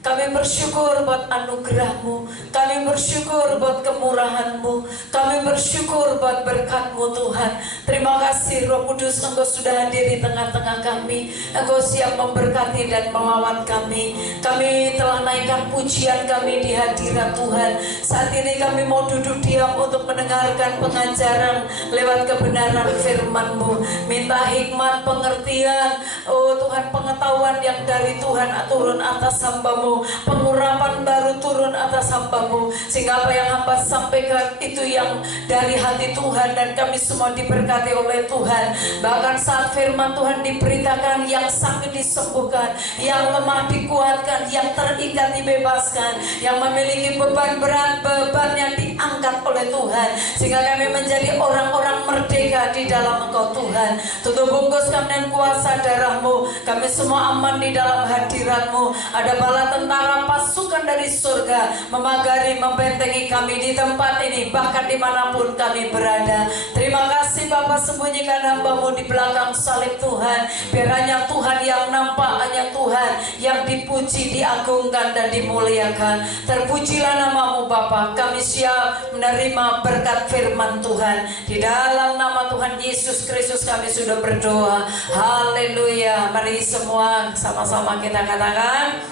Kami bersyukur buat anugerah-Mu. Kami bersyukur buat kemurahan-Mu. Kami bersyukur buat berkat-Mu Tuhan. Terima kasih Roh Kudus, Engkau sudah hadir di tengah-tengah kami. Engkau siap memberkati dan mengawat kami. Kami telah naikkan pujian kami di hadirat Tuhan. Saat ini kami mau duduk diam untuk mendengarkan pengajaran lewat kebenaran firman-Mu. Minta hikmat, pengertian, oh Tuhan, pengetahuan yang dari Tuhan turun atas hamba-Mu. Pengurapan baru turun atas hamba-Mu, sehingga apa yang hamba sampaikan itu yang dari hati Tuhan, dan kami semua diberkati oleh Tuhan. Bahkan saat firman Tuhan diberitakan, yang sakit disembuhkan, yang lemah dikuatkan, yang terikat dibebaskan, yang memiliki beban berat, bebannya diangkat oleh Tuhan, sehingga kami menjadi orang-orang merdeka di dalam Engkau Tuhan. Tutup bungkus kami dengan kuasa darah-Mu. Kami semua aman di dalam hadirat-Mu. Ada bala tentara pasukan dari surga memagari, membentengi kami di tempat ini, bahkan dimanapun kami berada. Terima kasih Bapa, sembunyikan hamba-Mu di belakang salib Tuhan. Biar hanya Tuhan yang nampak, hanya Tuhan yang dipuji, diagungkan dan dimuliakan. Terpujilah nama-Mu Bapa. Kami siap menerima berkat firman Tuhan. Di dalam nama Tuhan Yesus Kristus kami sudah berdoa. Haleluya. Mari semua sama-sama kita katakan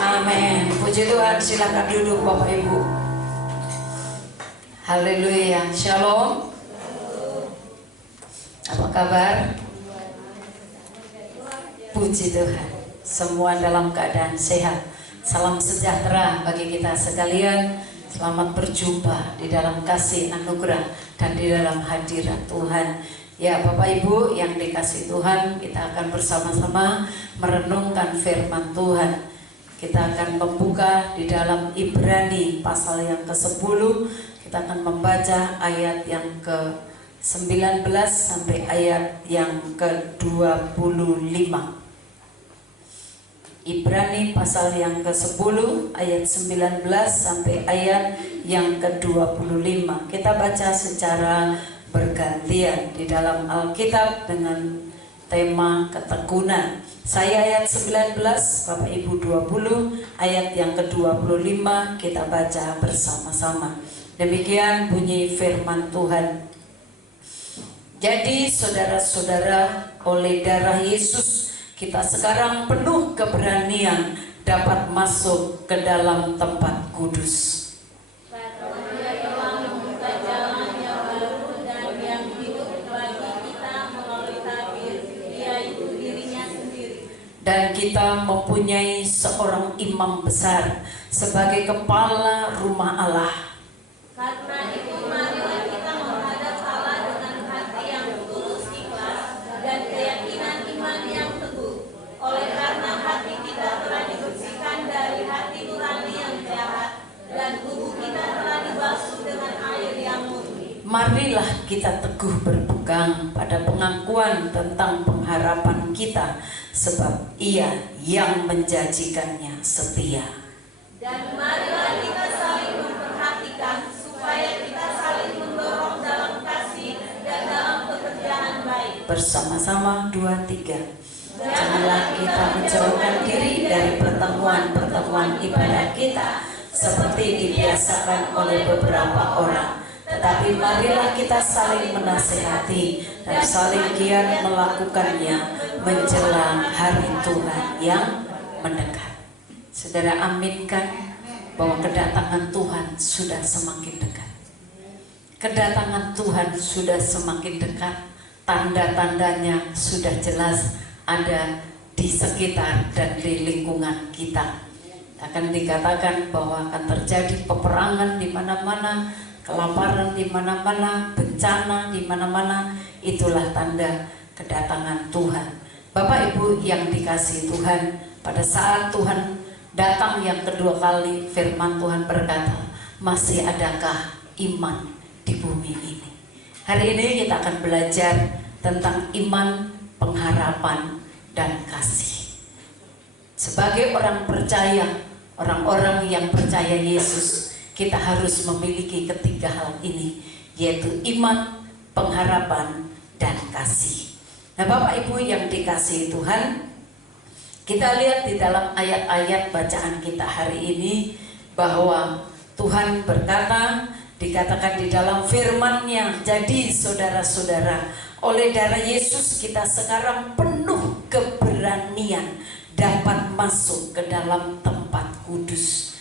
amin. Puji Tuhan. Silakan duduk Bapak Ibu. Haleluya. Shalom. Apa kabar? Puji Tuhan. Semua dalam keadaan sehat. Salam sejahtera bagi kita sekalian. Selamat berjumpa di dalam kasih anugerah dan di dalam hadirat Tuhan. Ya Bapak Ibu yang dikasih Tuhan, kita akan bersama-sama merenungkan firman Tuhan. Kita akan membuka di dalam Ibrani pasal yang ke-10. Kita akan membaca ayat yang ke-19 sampai ayat yang ke-25. Ibrani pasal yang ke-10 ayat 19 sampai ayat yang ke-25. Kita baca secara bergantian di dalam Alkitab dengan tema ketekunan. Saya ayat 19, Bapak Ibu 20, ayat yang ke-25 kita baca bersama-sama. Demikian bunyi firman Tuhan. Jadi saudara-saudara, oleh darah Yesus kita sekarang penuh keberanian dapat masuk ke dalam tempat kudus. dan kita mempunyai seorang imam besar sebagai kepala rumah Allah. Karena itu marilah kita menghadap Allah dengan hati yang tulus ikhlas dan keyakinan iman yang teguh. Oleh karena hati kita telah dibersihkan dari hati nurani yang jahat dan tubuh kita telah dibasuh dengan air yang murni. Marilah kita teguh berpegang pada pengakuan tentang pengharapan kita, sebab Ia yang menjanjikannya setia. Dan marilah kita saling memperhatikan supaya kita saling mendorong dalam kasih dan dalam pekerjaan baik. Bersama-sama 2, 3. Janganlah kita menjauhkan diri dari pertemuan-pertemuan ibadah kita seperti dibiasakan oleh beberapa orang, tetapi marilah kita saling menasihati dan saling giat melakukannya menjelang hari Tuhan yang mendekat. Saudara, aminkan bahwa kedatangan Tuhan sudah semakin dekat. Kedatangan Tuhan sudah semakin dekat. Tanda-tandanya sudah jelas ada di sekitar dan di lingkungan kita. Akan dikatakan bahwa akan terjadi peperangan di mana-mana, kelaparan di mana-mana, bencana di mana-mana. Itulah tanda kedatangan Tuhan. Bapak Ibu yang dikasihi Tuhan, pada saat Tuhan datang yang kedua kali, firman Tuhan berkata, masih adakah iman di bumi ini? Hari ini kita akan belajar tentang iman, pengharapan, dan kasih. Sebagai orang percaya, orang-orang yang percaya Yesus, kita harus memiliki ketiga hal ini, yaitu iman, pengharapan, dan kasih. Nah, Bapak Ibu yang dikasihi Tuhan, kita lihat di dalam ayat-ayat bacaan kita hari ini bahwa Tuhan berkata, dikatakan di dalam firman-Nya, jadi saudara-saudara, oleh darah Yesus kita sekarang penuh keberanian dapat masuk ke dalam tempat kudus.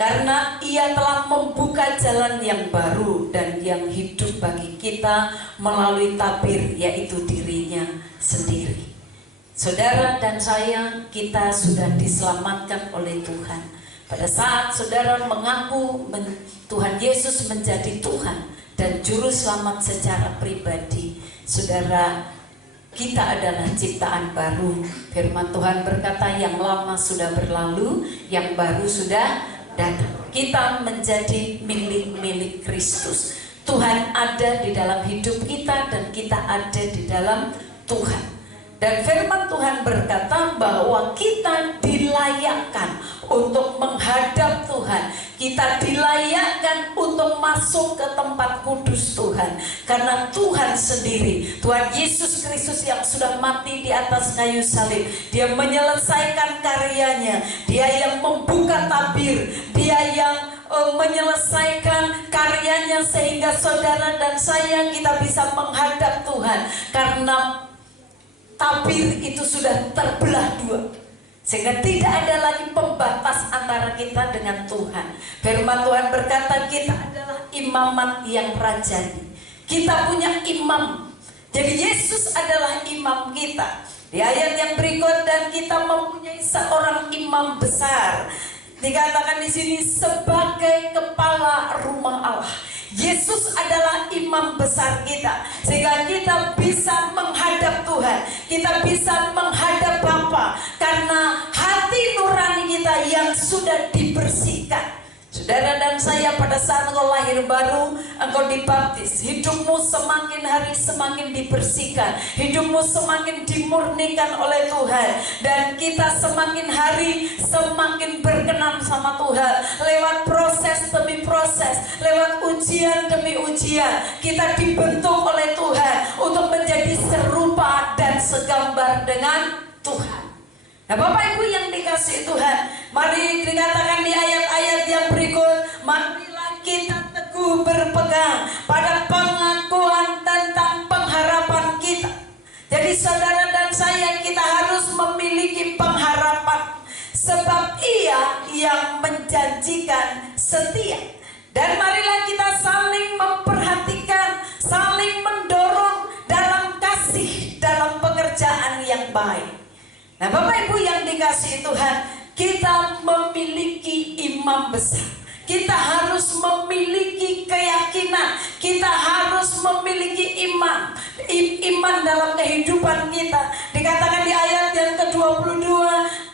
Karena Ia telah membuka jalan yang baru dan yang hidup bagi kita melalui tabir, yaitu dirinya sendiri. Saudara dan saya, kita sudah diselamatkan oleh Tuhan. Pada saat saudara mengaku Tuhan Yesus menjadi Tuhan dan Juru Selamat secara pribadi, saudara, kita adalah ciptaan baru. Firman Tuhan berkata, yang lama sudah berlalu, yang baru sudah datang. Kita menjadi milik Kristus. Tuhan ada di dalam hidup kita dan kita ada di dalam Tuhan. Dan firman Tuhan berkata bahwa kita dilayakkan untuk menghadap Tuhan. Kita dilayakkan untuk masuk ke tempat kudus Tuhan. Karena Tuhan sendiri, Tuhan Yesus Kristus yang sudah mati di atas kayu salib, Dia menyelesaikan karyanya. Dia yang membuka tabir, Dia yang menyelesaikan karyanya sehingga saudara dan saya kita bisa menghadap Tuhan. Karena tabir itu sudah terbelah dua, sehingga tidak ada lagi pembatas antara kita dengan Tuhan. Firman Tuhan berkata kita adalah imamat yang rajani. Kita punya imam. Jadi Yesus adalah imam kita. Di ayat yang berikut, dan kita mempunyai seorang imam besar. Dikatakan di sini sebagai kepala rumah Allah. Yesus adalah imam besar kita, sehingga kita bisa menghadap Tuhan, kita bisa menghadap Bapa, karena hati nurani kita yang sudah dibersihkan. Saudara dan saya, pada saat engkau lahir baru, engkau dibaptis, hidupmu semakin hari semakin dibersihkan, hidupmu semakin dimurnikan oleh Tuhan, dan kita semakin hari semakin berkenan sama Tuhan. Lewat proses demi proses, lewat ujian demi ujian, kita dibentuk oleh Tuhan untuk menjadi serupa dan segambar dengan Tuhan. Nah, Bapak Ibu yang dikasihi Tuhan, mari dikatakan di ayat-ayat yang berikut, marilah kita teguh berpegang pada pengakuan tentang pengharapan kita. Jadi saudara dan saya, kita harus memiliki pengharapan, sebab Ia yang menjanjikan setia. Dan marilah kita saling memperhatikan, saling mendorong dalam kasih, dalam pekerjaan yang baik. Nah, Bapak Bapak Ibu yang dikasihi Tuhan, kita memiliki imam besar. Kita harus memiliki keyakinan. Kita harus memiliki iman dalam kehidupan kita. Dikatakan di ayat yang ke-22,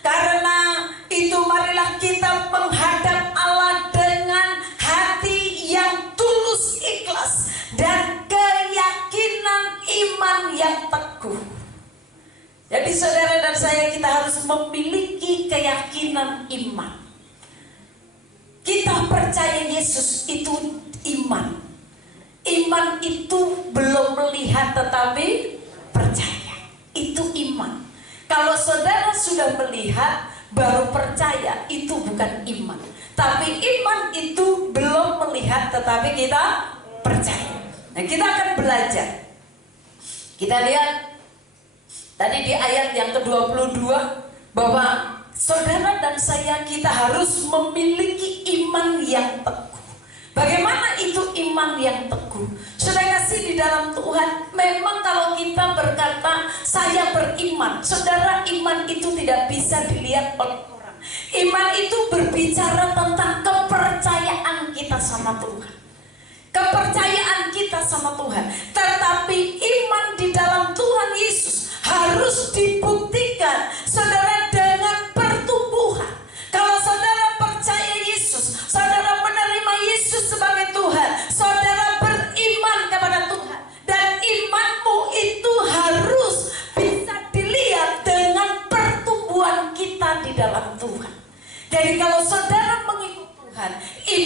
karena itu marilah kita menghadap Allah dengan hati yang tulus ikhlas dan keyakinan iman yang teguh. Jadi saudara dan saya, kita harus memiliki keyakinan iman. Kita percaya Yesus itu iman. Iman itu belum melihat tetapi percaya. Itu iman. Kalau saudara sudah melihat baru percaya, itu bukan iman. Tapi iman itu belum melihat tetapi kita percaya. Nah, kita akan belajar. Kita lihat tadi di ayat yang ke-22 bahwa saudara dan saya, kita harus memiliki iman yang teguh. Bagaimana itu iman yang teguh? Saudara kasih di dalam Tuhan, memang kalau kita berkata saya beriman, saudara, iman itu tidak bisa dilihat oleh orang. Iman itu berbicara tentang kepercayaan kita sama Tuhan. Kepercayaan kita sama Tuhan. Tetapi iman di dalam Tuhan Yesus harus dibuktikan, saudara, dengan pertumbuhan. Kalau saudara percaya Yesus, saudara menerima Yesus sebagai Tuhan, saudara beriman kepada Tuhan, dan imanmu itu harus bisa dilihat dengan pertumbuhan kita di dalam Tuhan. Jadi kalau saudara mengikut Tuhan,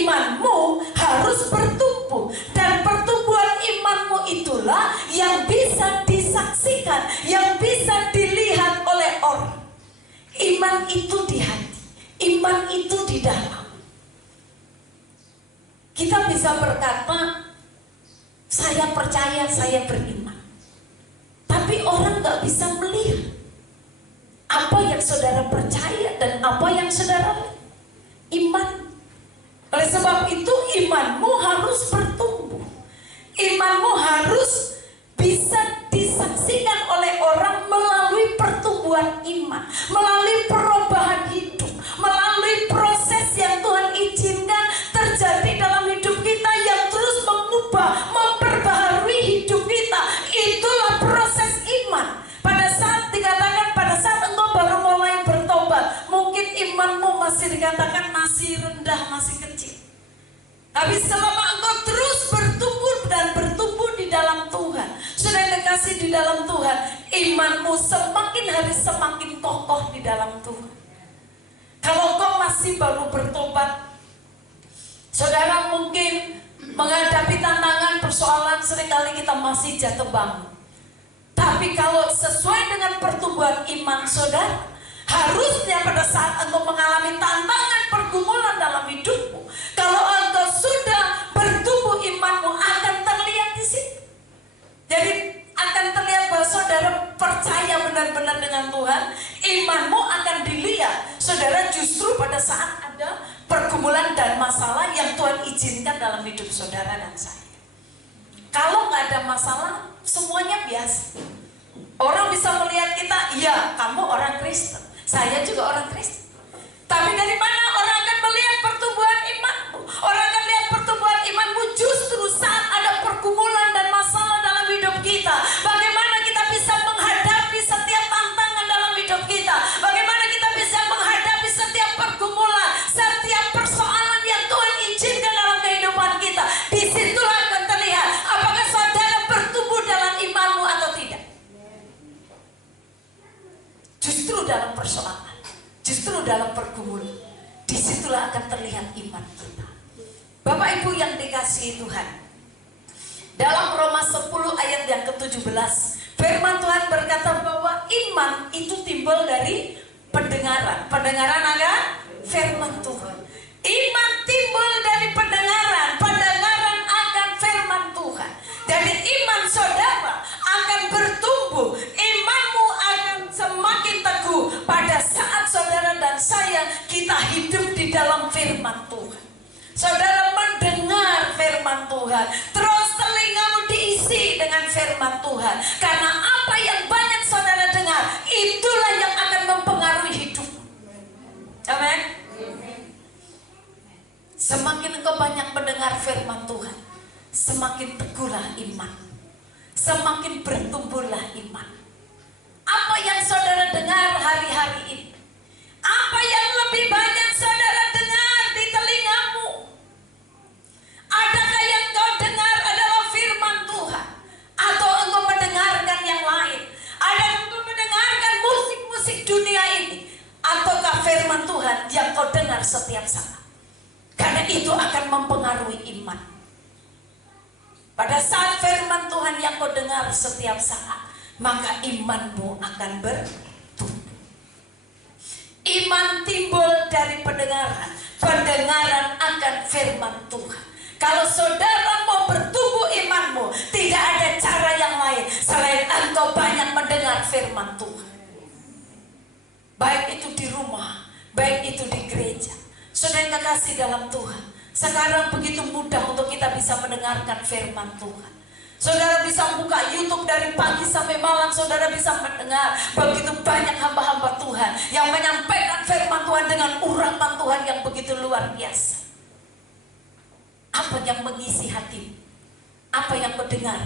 imanmu harus bertumbuh, dan pertumbuhan imanmu itulah yang bisa disaksikan, yang bisa dilihat oleh orang. Iman itu di hati, iman itu di dalam. Kita bisa berkata, saya percaya, saya beriman. Tapi orang gak bisa melihat apa yang saudara percaya dan apa yang saudara iman. Oleh sebab itu imanmu harus bertumbuh. Imanmu harus bisa disaksikan oleh orang melalui pertumbuhan iman, melalui perubahan hidup, melalui proses yang Tuhan izinkan terjadi dalam hidup kita yang terus mengubah, memperbaharui hidup kita. Itulah proses iman. Pada saat dikatakan, pada saat engkau baru mulai bertobat, mungkin imanmu masih dikatakan masih rendah, masih kecil. Tapi selama engkau terus bertumbuh dan bertumbuh di dalam Tuhan, sudah dikasih di dalam Tuhan, imanmu semakin hari semakin kokoh di dalam Tuhan. Kalau engkau masih baru bertobat, saudara mungkin menghadapi tantangan, persoalan, seringkali kita masih jatuh bangun. Tapi kalau sesuai dengan pertumbuhan iman saudara, harusnya pada saat engkau mengalami tantangan, pergumulan dalam hidupmu, kalau engkau sudah bertumbuh, imanmu akan terlihat di situ. Jadi akan terlihat bahwa saudara percaya benar-benar dengan Tuhan, imanmu akan dilihat. Saudara, justru pada saat ada pergumulan dan masalah yang Tuhan izinkan dalam hidup saudara dan saya. Kalau nggak ada masalah, semuanya biasa. Orang bisa melihat kita, iya kamu orang Kristen, saya juga orang Kristen. Tapi dari mana orang akan melihat pertumbuhan imanmu? Orang akan lihat pertumbuhan imanmu justru saat ada pergumulan dan masalah dalam hidup kita. Bagaimana kita bisa menghadapi setiap tantangan dalam hidup kita? Bagaimana kita bisa menghadapi setiap pergumulan, setiap persoalan yang Tuhan izinkan dalam kehidupan kita? Disitulah akan terlihat apakah saudara bertumbuh dalam imanmu atau tidak. Justru dalam persoalan, justru dalam pergumulan, disitulah akan terlihat iman kita. Bapak Ibu yang dikasihi Tuhan, dalam Roma 10 ayat yang ke-17, firman Tuhan berkata bahwa iman itu timbul dari pendengaran. Pendengaran akan firman Tuhan. Iman timbul dari pendengaran, pendengaran akan firman Tuhan. Jadi iman saudara akan bertumbuh, imanmu akan semakin teguh pada saat saudara dan saya kita hidup di dalam firman Tuhan. Saudara mendengar firman Tuhan, terus telingamu diisi dengan firman Tuhan. Karena apa yang banyak saudara dengar, itulah yang akan mempengaruhi Semakin engkau banyak mendengar firman Tuhan, semakin teguhlah iman, semakin bertumbuhlah iman. Apa yang saudara dengar hari-hari ini? Apa yang lebih banyak saudara dengar di telingamu? Adakah yang kau dengar adalah firman Tuhan? Atau engkau mendengarkan yang lain? Ada engkau mendengarkan musik-musik dunia ini? Ataukah firman Tuhan yang kau dengar setiap saat? Karena itu akan mempengaruhi iman. Pada saat firman Tuhan yang kau dengar setiap saat, maka imanmu akan bertumbuh. Iman timbul dari pendengaran, pendengaran akan firman Tuhan. Kalau saudara mau bertumbuh imanmu, tidak ada cara yang lain selain engkau banyak mendengar firman Tuhan. Baik itu di rumah, baik itu di gereja. Saudara yang kekasih dalam Tuhan, sekarang begitu mudah untuk kita bisa mendengarkan firman Tuhan. Saudara bisa buka YouTube dari pagi sampai malam, saudara bisa mendengar begitu banyak hamba-hamba Tuhan yang menyampaikan firman Tuhan dengan urapan Tuhan yang begitu luar biasa. Apa yang mengisi hati? Apa yang kau dengar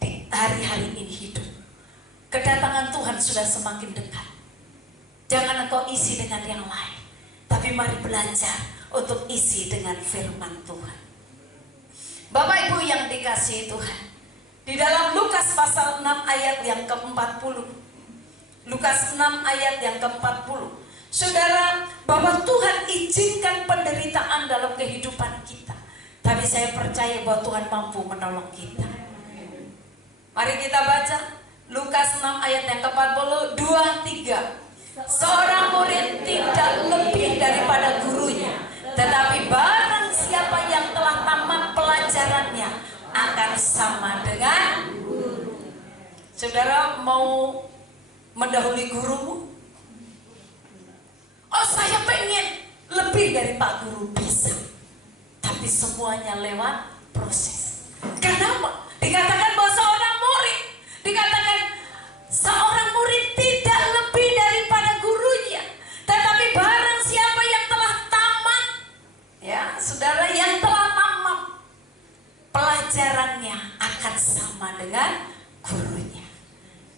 di hari-hari ini hidup? Kedatangan Tuhan sudah semakin dekat. Jangan engkau isi dengan yang lain, tapi mari belajar untuk isi dengan firman Tuhan. Bapak Ibu yang dikasihi Tuhan, di dalam Lukas pasal 6 ayat yang ke-40, Lukas 6 ayat yang ke-40, saudara, bahwa Tuhan izinkan penderitaan dalam kehidupan kita, tapi saya percaya bahwa Tuhan mampu menolong kita. Mari kita baca Lukas 6 ayat yang ke-40, 2-3. Seorang murid tidak lebih daripada gurunya, tetapi barang siapa yang telah tamat pelajarannya akan sama dengan guru. Saudara mau mendahului gurumu? Oh, saya pengen lebih dari Pak Guru. Bisa, tapi semuanya lewat proses. Kenapa? Dikatakan bahwa seorang murid, dikatakan seorang murid tidak lebih daripada gurunya, tetapi barang siapa yang telah tamat, ya saudara, yang telah tamat pelajarannya akan sama dengan gurunya.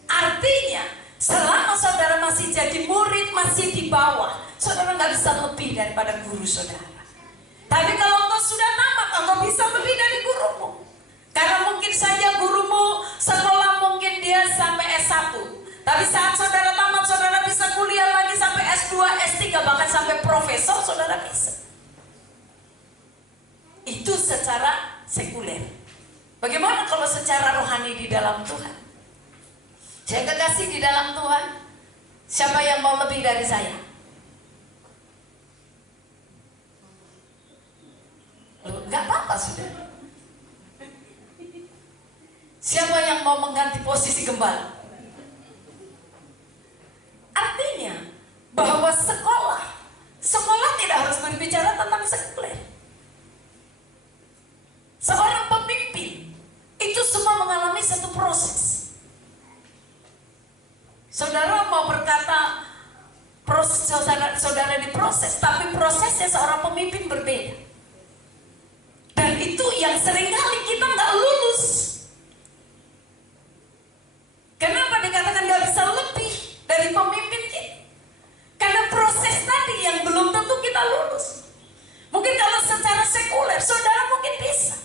Artinya selama saudara masih jadi murid, masih di bawah, saudara nggak bisa lebih daripada guru saudara. Tapi kalau engkau sudah tamat, engkau bisa lebih dari gurumu. Karena mungkin saja gurumu sekolah mungkin dia sampai S1, tapi saat saudara tamat, saudara bisa kuliah lagi sampai S2, S3, bahkan sampai profesor, saudara bisa. Itu secara sekuler. Bagaimana kalau secara rohani di dalam Tuhan? Saya kekasih di dalam Tuhan, siapa yang mau lebih dari saya? Gak apa-apa sudah. Siapa yang mau mengganti posisi gembala? Artinya bahwa sekolah tidak harus berbicara tentang sekuler. Seorang pemimpin itu semua mengalami satu proses. Saudara mau berkata proses saudara diproses, tapi prosesnya seorang pemimpin berbeda. Dan itu yang seringkali kita nggak lulus. Kenapa dikatakan nggak bisa lebih dari pemimpin kita? Karena proses tadi yang belum tentu kita lulus. Mungkin kalau secara sekuler saudara mungkin bisa.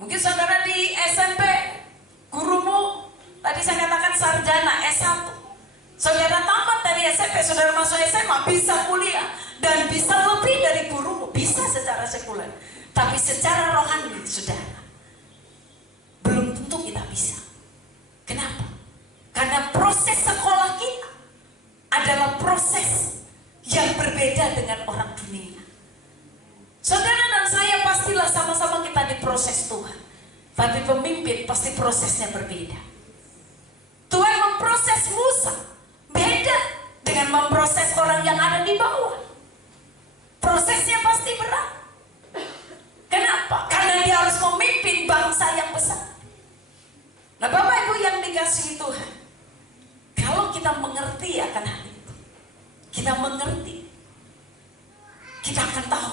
Mungkin saudara di SMP, gurumu tadi saya katakan sarjana S1. Saudara tamat dari SMP, saudara masuk SMA, bisa kuliah dan bisa lebih dari gurumu, bisa secara sekuler. Tapi secara rohani saudara belum tentu kita bisa. Kenapa? Karena proses sekolah kita adalah proses yang berbeda dengan orang dunia. Saudara dan saya pastilah sama-sama kita diproses Tuhan, tapi pemimpin pasti prosesnya berbeda. Tuhan memproses Musa beda dengan memproses orang yang ada di bawah. Prosesnya pasti berat. Kenapa? Karena dia harus memimpin bangsa yang besar. Nah, Bapak Ibu yang dikasihi Tuhan, kalau kita mengerti akan hal itu, kita mengerti, kita akan tahu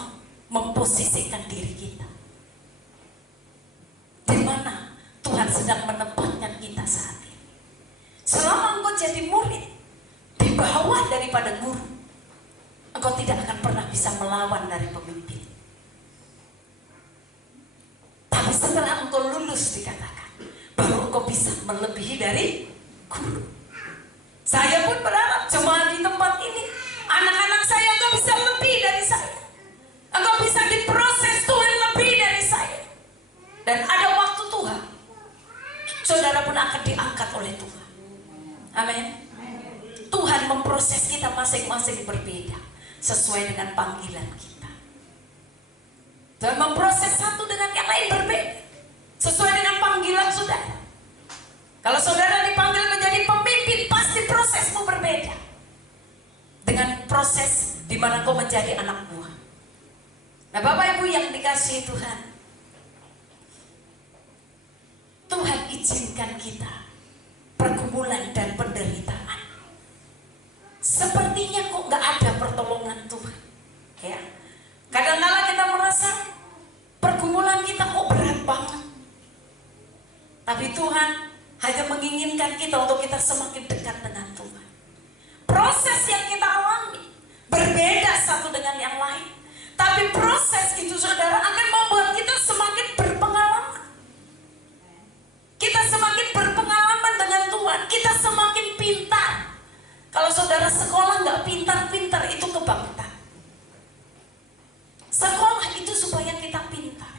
daripada guru, engkau tidak akan pernah bisa melawan dari pemimpin. Tapi setelah engkau lulus dikatakan, baru engkau bisa melebihi dari guru. Saya pun berharap jemaat di tempat ini, anak-anak saya engkau bisa lebih dari saya. Engkau bisa diproses Tuhan lebih dari saya. Dan ada waktu Tuhan, saudara pun akan diangkat oleh Tuhan. Amin. Tuhan memproses kita masing-masing berbeda sesuai dengan panggilan kita. Tuhan memproses satu dengan yang lain berbeda sesuai dengan panggilan saudara. Kalau saudara dipanggil menjadi pemimpin, pasti prosesmu berbeda dengan proses di mana kau menjadi anak buah. Nah, Bapak Ibu yang dikasihi Tuhan, Tuhan izinkan kita pergumulan dan penderitaan. Sepertinya kok gak ada pertolongan Tuhan, ya. Kadang-kadang kita merasa pergumulan kita kok berat banget. Tapi Tuhan hanya menginginkan kita untuk kita semakin dekat dengan Tuhan. Proses yang kita alami berbeda satu dengan yang lain, tapi proses itu saudara akan membuat kita semakin berpengalaman. Kita semakin berpengalaman dengan Tuhan, kita semakin pintar. Kalau saudara sekolah nggak pintar-pintar, itu kebangkitan. Sekolah itu supaya kita pintar.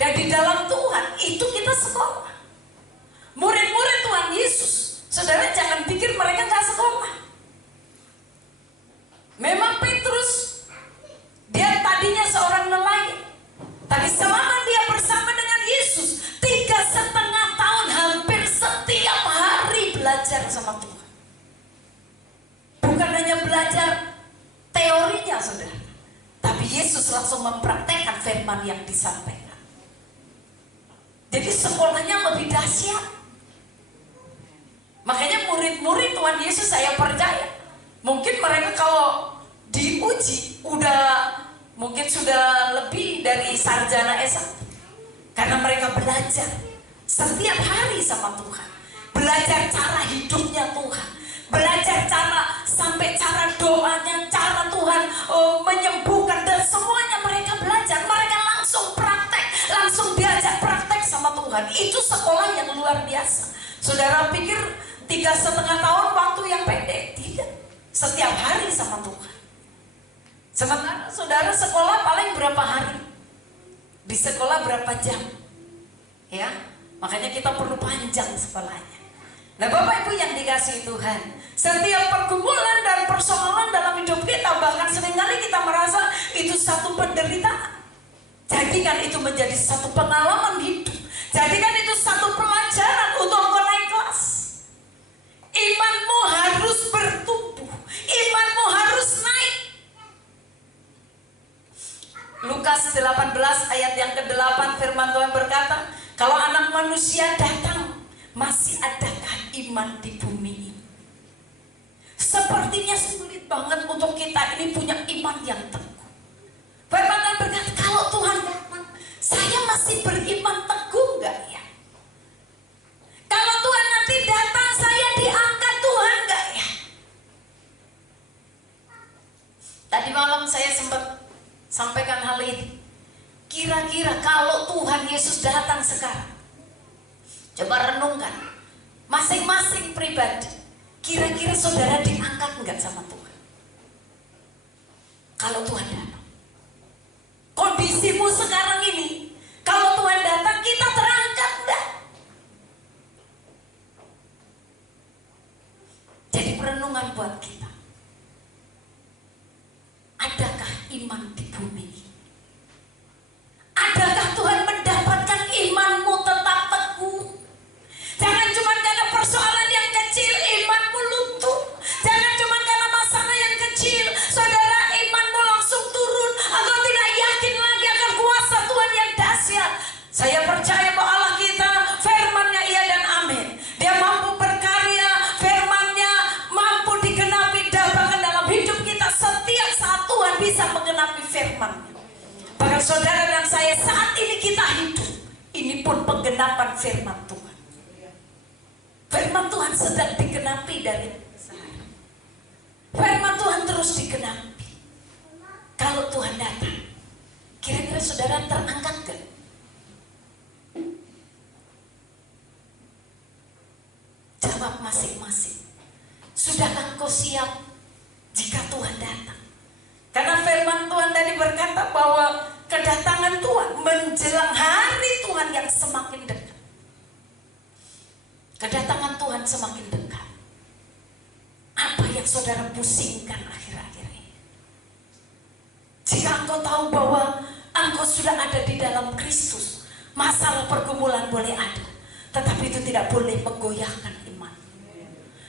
Dan di dalam Tuhan itu kita sekolah. Murid-murid Tuhan Yesus, saudara jangan pikir mereka nggak sekolah. Memang Petrus, dia tadinya seorang nelayan, tapi selama dia bersama dengan Yesus 3,5 tahun, hampir setiap hari belajar sama Tuhan. Bukan hanya belajar teorinya saudara, tapi Yesus langsung mempraktekkan firman yang disampaikan. Jadi sekolahnya lebih dahsyat. Makanya murid-murid Tuhan Yesus, saya percaya mungkin mereka kalau diuji mungkin sudah lebih dari sarjana S1, karena mereka belajar setiap hari sama Tuhan, belajar cara hidupnya Tuhan, belajar sampai cara doanya, cara Tuhan menyembuhkan, dan semuanya mereka belajar. Mereka langsung praktek, langsung diajak praktek sama Tuhan. Itu sekolah yang luar biasa. Saudara pikir 3,5 tahun waktu yang pendek? Tidak, setiap hari sama Tuhan. Sementara saudara sekolah paling berapa hari? Di sekolah berapa jam? Ya, makanya kita perlu panjang sekolahnya. Nah, Bapak Ibu yang dikasihi Tuhan, setiap pergumulan dan persoalan dalam hidup kita, bahkan seringkali kita merasa itu satu penderitaan. Jadikan itu menjadi satu pengalaman hidup. Jadikan itu satu pelajaran untuk engkau naik kelas. Imanmu harus bertumbuh, imanmu harus naik. Lukas 18 ayat yang ke-8, firman Tuhan berkata, kalau anak manusia datang, masih adakah iman di bumi ini? Sepertinya sulit banget untuk kita ini punya iman yang teguh. Firman Tuhan berkata, kalau Tuhan datang, saya masih beriman teguh enggak ya? Kalau Tuhan nanti datang, saya diangkat Tuhan enggak ya? Tadi malam saya sempat sampaikan hal ini. Kira-kira kalau Tuhan Yesus datang sekarang, coba renungkan masing-masing pribadi, kira-kira saudara diangkat enggak sama Tuhan? Kalau Tuhan datang, kondisimu sekarang ini, kalau Tuhan datang, kita terangkat enggak? Jadi perenungan buat kita, adakah iman di bumi ini? Adakah Tuhan mendapatkan imanmu tetap teguh? Jangan cuma karena persoalan yang kecil imanmu luntur. Jangan cuma karena masalah yang kecil saudara imanmu langsung turun. Engkau tidak yakin lagi akan kuasa Tuhan yang dahsyat. Saya percaya bahwa Allah kita firman-Nya iya dan amin. Dia mampu berkarya, firman-Nya mampu digenapi, bahkan dalam hidup kita setiap saat Tuhan bisa menggenapi firman-Nya. Bahkan saudara dan saya saat ini kita hidup, ini pun penggenapan firman Tuhan. Firman Tuhan sedang digenapi dari sehari. Firman jawab masing-masing. Sudahkah engkau siap jika Tuhan datang? Karena firman Tuhan tadi berkata bahwa kedatangan Tuhan menjelang hari Tuhan yang semakin dekat. Kedatangan Tuhan semakin dekat. Apa yang saudara pusingkan akhir-akhir ini? Jika engkau tahu bahwa engkau sudah ada di dalam Kristus, masalah pergumulan boleh ada, tetapi itu tidak boleh menggoyahkan iman.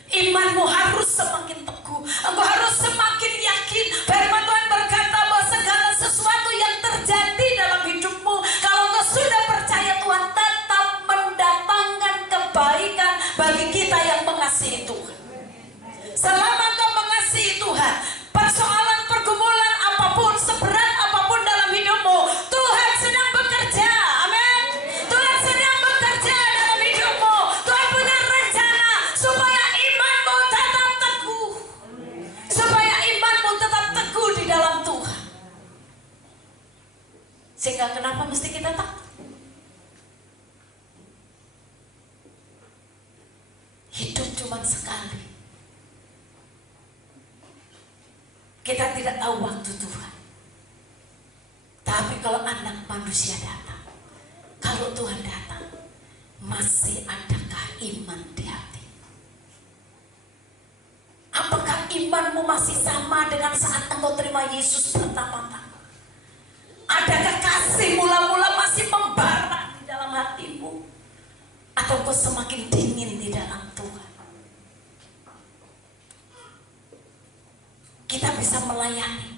Imanmu harus semakin teguh. Engkau harus semakin yakin. Firman Tuhan berkata bahwa segala sesuatu yang terjadi dalam hidupmu, kalau engkau sudah percaya, Tuhan tetap mendatangkan kebaikan bagi kita yang mengasihi Tuhan. Selama engkau mengasihi Tuhan, persoalan pergumulan apapun, seberat apapun dalam hidupmu, Tuhan sedang bekerja. Amin. Tuhan sedang bekerja dalam hidupmu. Tuhan punya rencana supaya imanmu tetap teguh. Supaya imanmu tetap teguh di dalam Tuhan. Sehingga kenapa mesti kita takut? Hidup cuma sekali. Kita tidak tahu waktu Tuhan. Tapi kalau anak manusia datang, kalau Tuhan datang, masih adakah iman di hati? Apakah imanmu masih sama dengan saat engkau terima Yesus pertama-tama? Adakah kasih mula-mula masih membara di dalam hatimu? Atau kau semakin dingin di dalam Tuhan? Kita bisa melayani,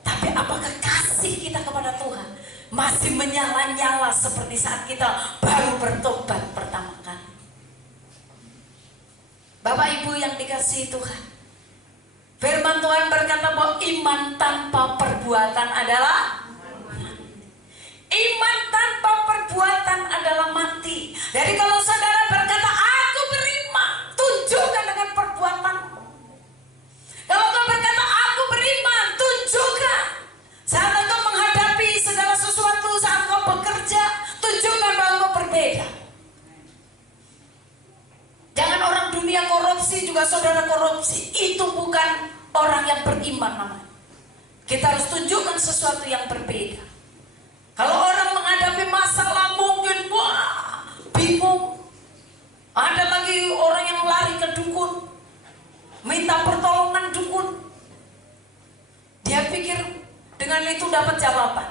tapi apakah kasih kita kepada Tuhan masih menyala-nyala seperti saat kita baru bertobat pertama kali? Bapak Ibu yang dikasihi Tuhan, firman Tuhan berkata bahwa iman tanpa perbuatan adalah iman tanpa perbuatan adalah mati. Jadi kalau saudara berkata aku beriman, tunjukkan dengan perbuatanmu. Kalau kau berkata aku beriman, tunjukkan. Saat engkau menghadapi segala sesuatu, saat kau bekerja, tunjukkan bahwa kau berbeda. Jangan orang dunia korupsi juga saudara korupsi. Itu bukan orang yang beriman namanya. Kita harus tunjukkan sesuatu yang berbeda. Kalau orang menghadapi masalah mungkin wah bingung. Ada lagi orang yang lari ke dukun, minta pertolongan dukun. Dia pikir dengan itu dapat jawaban,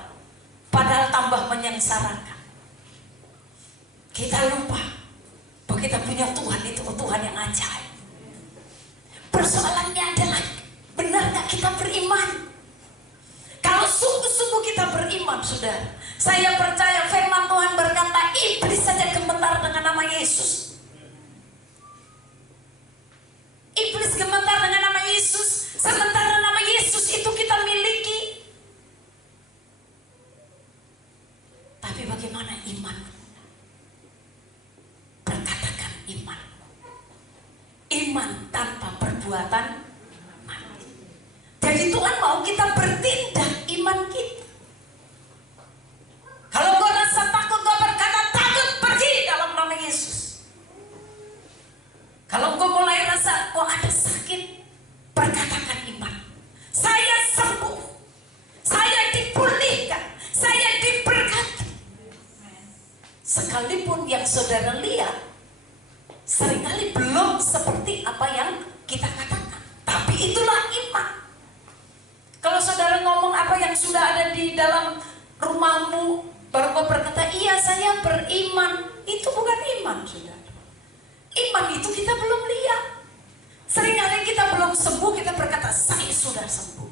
padahal tambah menyengsarakan. Kita lupa bahwa kita punya Tuhan itu Tuhan yang ajaib. Persoalannya adalah benarkah kita beriman? Kalau sungguh-sungguh kita beriman, saudara, saya percaya firman Tuhan berkata iblis saja gemetar dengan nama Yesus. Iblis gemetar dengan nama Yesus, sementara nama Yesus itu kita miliki. Tapi bagaimana iman? Berkatakan iman. Iman tanpa perbuatan mati. Jadi Tuhan mau kita bertindak iman kita. Kalau kau rasa takut, kau berkata takut, pergi dalam nama Yesus. Kalau kau mulai rasa kok ada sakit, berkatakan iman. Saya sembuh, saya dipulihkan, saya diberkati. Sekalipun yang saudara lihat seringkali belum seperti apa yang kita katakan, tapi itulah iman. Kalau saudara ngomong apa yang sudah ada di dalam rumahmu, baru kau berkata iya saya beriman, itu bukan iman, saudara. Iman itu kita belum lihat. Seringkali kita belum sembuh, kita berkata saya sudah sembuh.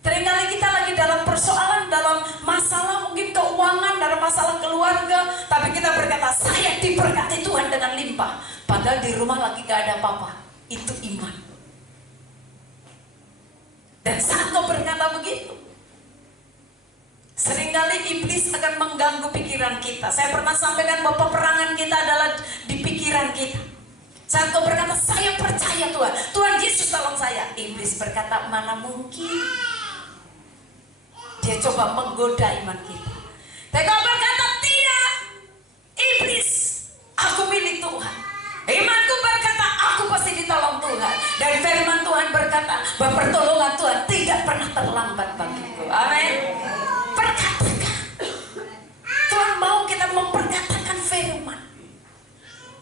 Seringkali kita lagi dalam persoalan, dalam masalah mungkin keuangan, dalam masalah keluarga, tapi kita berkata saya diberkati Tuhan dengan limpah, padahal di rumah lagi gak ada apa-apa. Itu iman. Dan saat kau berkata begitu, seringkali iblis akan mengganggu pikiran kita. Saya pernah sampaikan bahwa peperangan kita adalah di pikiran kita. Saat kau berkata saya percaya Tuhan, Tuhan Yesus tolong saya, iblis berkata mana mungkin. Dia coba menggoda iman kita. Tapi kau berkata tidak, iblis, aku milik Tuhan. Iman Tuhan. Dan firman Tuhan berkata bahwa pertolongan Tuhan tidak pernah terlambat bagiku. Amin. Perkatakan. Tuhan mau kita memperkatakan firman,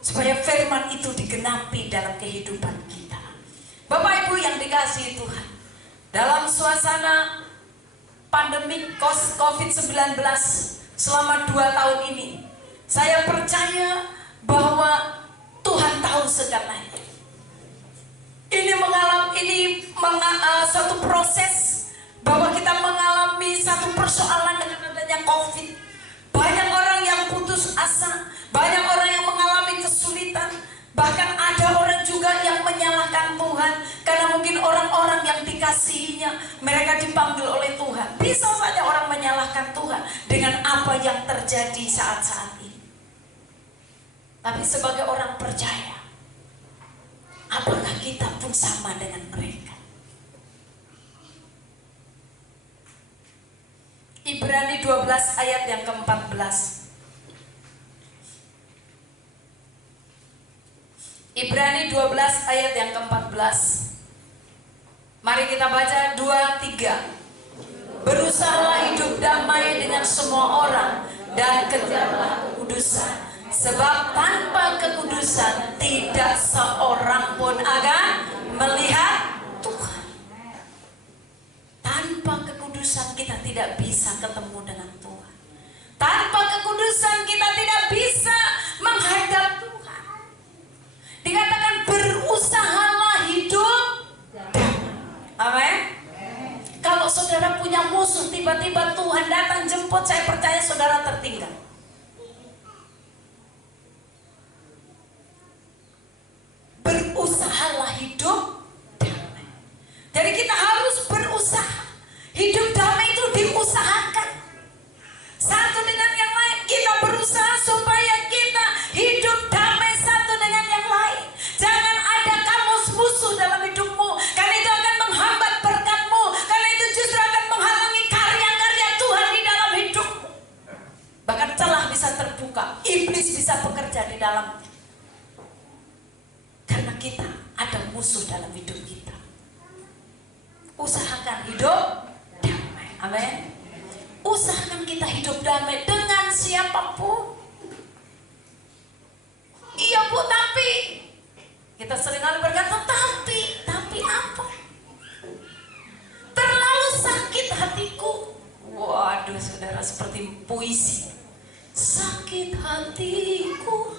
supaya firman itu digenapi dalam kehidupan kita. Bapak Ibu yang dikasihi Tuhan, dalam suasana pandemi COVID-19 selama 2 tahun ini, saya percaya bahwa Tuhan tahu segalanya. Ini suatu proses bahwa kita mengalami satu persoalan dengan adanya COVID. Banyak orang yang putus asa, banyak orang yang mengalami kesulitan, bahkan ada orang juga yang menyalahkan Tuhan karena mungkin orang-orang yang dikasihinya mereka dipanggil oleh Tuhan. Bisa saja orang menyalahkan Tuhan dengan apa yang terjadi saat-saat ini. Tapi sebagai orang percaya, apakah kita pun sama dengan mereka? Ibrani 12 ayat yang ke-14. Ibrani 12 ayat yang ke-14. Mari kita baca 2-3. Berusahalah hidup damai dengan semua orang dan kejarlah kekudusan, sebab tanpa kekudusan tidak seorang pun akan melihat Tuhan. Tanpa kekudusan kita tidak bisa ketemu dengan Tuhan. Tanpa kekudusan kita tidak bisa menghadap Tuhan. Dikatakan berusahalah hidup damai. Amin. Kalau saudara punya musuh, tiba-tiba Tuhan datang jemput, saya percaya saudara tertinggal. Berusahalah hidup damai. Jadi kita harus berusaha. Hidup damai itu diusahakan. Satu dengan yang lain, kita berusaha supaya kita hidup damai satu dengan yang lain. Jangan ada kamus musuh dalam hidupmu, karena itu akan menghambat berkatmu, karena itu justru akan menghalangi karya-karya Tuhan di dalam hidupmu. Bahkan celah bisa terbuka, iblis bisa bekerja di dalamnya. Karena kita ada musuh dalam hidup kita. Usahakan hidup damai. Amin. Usahakan kita hidup damai dengan siapapun. Iya Bu, tapi kita seringkali berkata tapi apa? Terlalu sakit hatiku. Waduh saudara, seperti puisi. Sakit hatiku,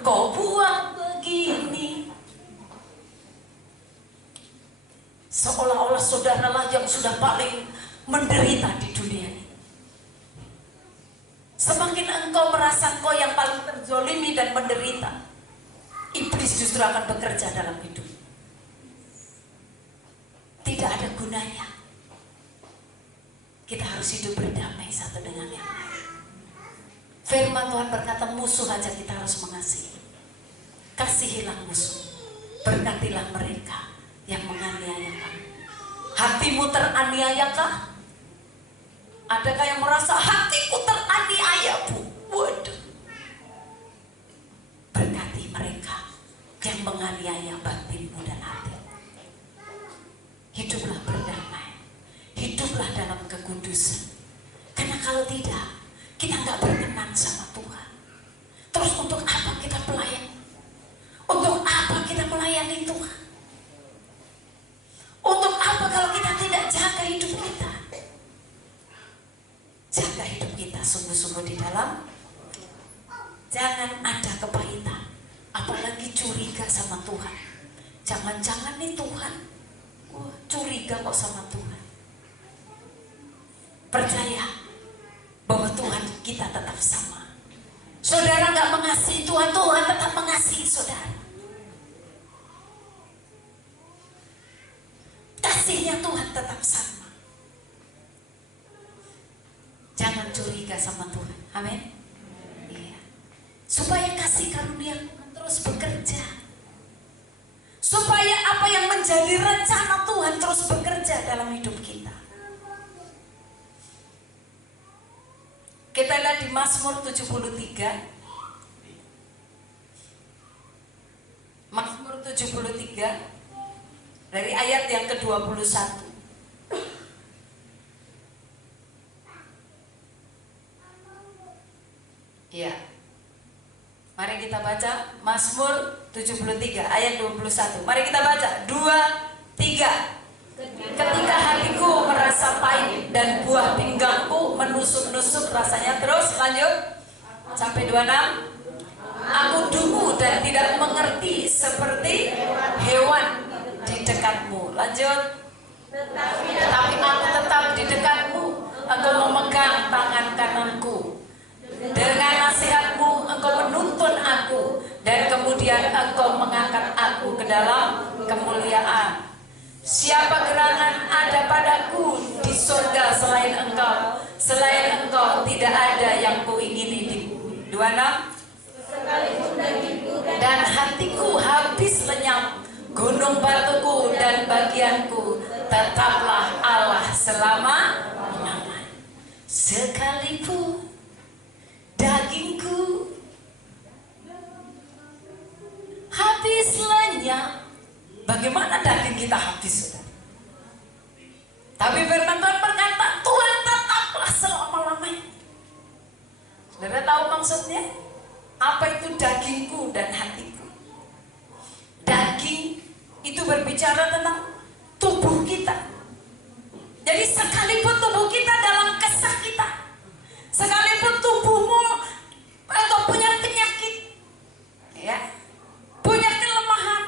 kau buat begini. Seolah-olah saudaralah yang sudah paling menderita di dunia ini. Semakin engkau merasa engkau yang paling terzolimi dan menderita, iblis justru akan bekerja dalam hidup. Tidak ada gunanya. Kita harus hidup berdamai satu dengan yang lain. Firman Tuhan berkata, musuh aja kita harus mengasihi. Kasihilah musuh, berkatilah mereka yang menganiaya kamu. Hatimu teraniayakah? Adakah yang merasa hatiku teraniaya, Bu? Waduh. Berkati mereka yang menganiaya batinmu dan hatimu. Hiduplah berdamai, hiduplah dalam kekudusan. Karena kalau tidak, kita nggak berkenan sama Tuhan. Terus untuk apa kita melayani? Untuk apa kita melayani Tuhan? Untuk apa kalau kita tidak jaga hidup kita? Jaga hidup kita sungguh-sungguh di dalam. Jangan ada kepahitan, apalagi curiga sama Tuhan. Jangan-jangan nih Tuhan, curiga kok sama Tuhan. Percaya bahwa Tuhan kita tetap sama. Saudara nggak mengasihi Tuhan, Tuhan tetap mengasihi saudara. Kasihnya Tuhan tetap sama. Jangan curiga sama Tuhan. Amin. Iya. Supaya kasih karunia Tuhan terus bekerja. Supaya apa yang menjadi rencana Tuhan terus bekerja dalam hidup kita. Kita lihat di Mazmur 73. Mazmur 73 dari ayat yang ke-21. Ya. Mari kita baca Mazmur 73 ayat 21. Mari kita baca 2, 3. Ketika hatiku merasa pahit dan buah pinggangku menusuk-nusuk rasanya. Terus lanjut sampai 26. Aku dungu dan tidak mengerti seperti hewan di dekatmu. Lanjut. Tetapi aku tetap di dekatmu. Engkau memegang tangan kananku. Dengan nasihatmu engkau menuntun aku, dan kemudian engkau mengangkat aku ke dalam kemuliaan. Siapa gerangan ada padaku di surga selain engkau? Selain engkau tidak ada yang kuingini di 26. Dan hatiku habis lenyap, gunung batuku dan bagianku tetaplah Allah selama-lamanya. Sekalipun dagingku habis lenyap. Bagaimana daging kita habis, saudara? Tapi firman Tuhan berkata, Tuhan tetaplah selama-lamanya. Saudara tahu maksudnya? Apa itu dagingku dan hatiku? Daging itu berbicara tentang tubuh kita. Jadi sekalipun tubuh kita dalam kesakitan, sekalipun tubuhmu atau punya penyakit, ya, punya kelemahan,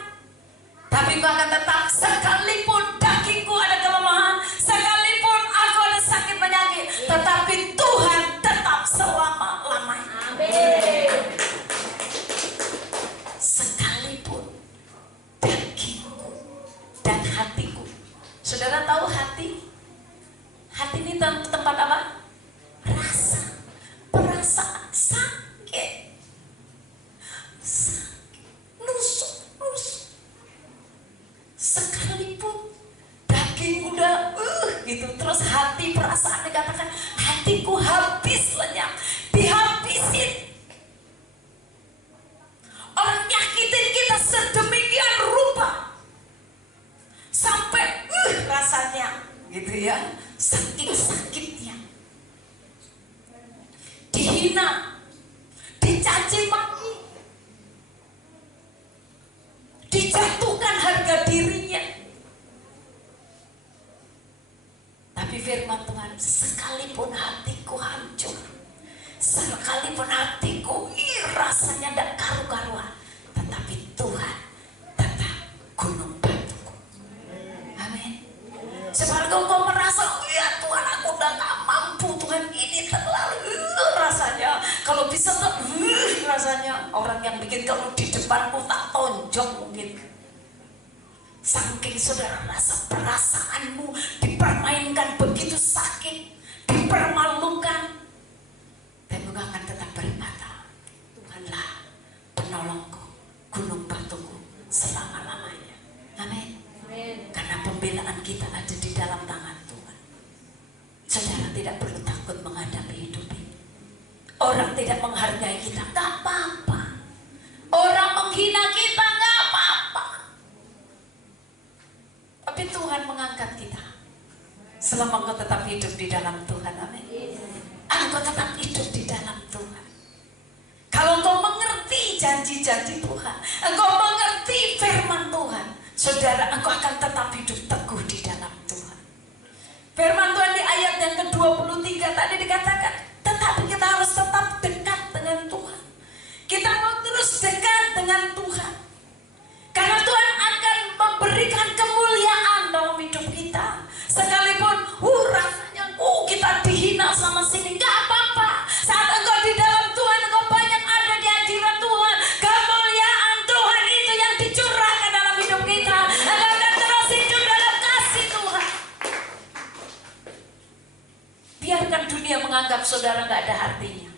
tapi kau akan tetap. Sekalipun dagingku ada kelemahan, sekalipun aku ada sakit penyakit, tetapi Tuhan tetap selama-lamanya. Amin. Sekalipun dagingku dan hatiku. Saudara tahu hati? Hati ini tempat apa? Rasa, perasaan, sakit, nusuk. Sekalipun daging udah gitu, terus hati, perasaan dikatakan hatiku habis lenyap, dihabisin. Orang nyakitin kita sedemikian rupa sampai rasanya gitu ya, saking sakitnya. Dihina, dicaci maki, dijatuhkan harga dirinya. Tapi firman Tuhan, sekalipun hatiku hancur, sekalipun hatiku rasanya tidak karu-karuan, tetapi Tuhan tetap gunung batuku. Amin. Sebaliknya kau merasa, ya Tuhan aku udah gak mampu, Tuhan ini terlalu rasanya. Kalau bisa tuh rasanya orang yang bikin kalau di depanku tak tonjok mungkin. Saking saudara rasa perasaanmu dipermainkan begitu sakit, dipermalukan, dan engkau akan tetap berkata, Tuhanlah penolongku, gunung batuku selama-lamanya. Amin. Karena pembelaan kita ada di dalam tangan Tuhan. Saudara tidak perlu takut menghadapi hidup ini. Orang tidak menghargai kita, gak apa-apa. Orang menghina kita, gak apa-apa. Tapi Tuhan mengangkat kita selama engkau tetap hidup di dalam Tuhan. Amin. Engkau tetap hidup di dalam Tuhan. Kalau engkau mengerti janji-janji Tuhan, engkau mengerti firman Tuhan, saudara, engkau akan tetap hidup teguh di dalam Tuhan. Firman Tuhan di ayat yang ke-23 tadi dikatakan, tetapi kita harus tetap dekat dengan Tuhan. Kita mau terus dekat dengan Tuhan, karena Tuhan akan memberikan kemuliaan dalam hidup kita. Sekalipun rasanya kita dihina sama sini, gak apa-apa. Saat engkau di dalam Tuhan, engkau banyak ada di hadirat Tuhan. Kemuliaan Tuhan itu yang dicurahkan dalam hidup kita. Engkau akan terus hidup dalam kasih Tuhan. Biarkan dunia menganggap saudara gak ada artinya,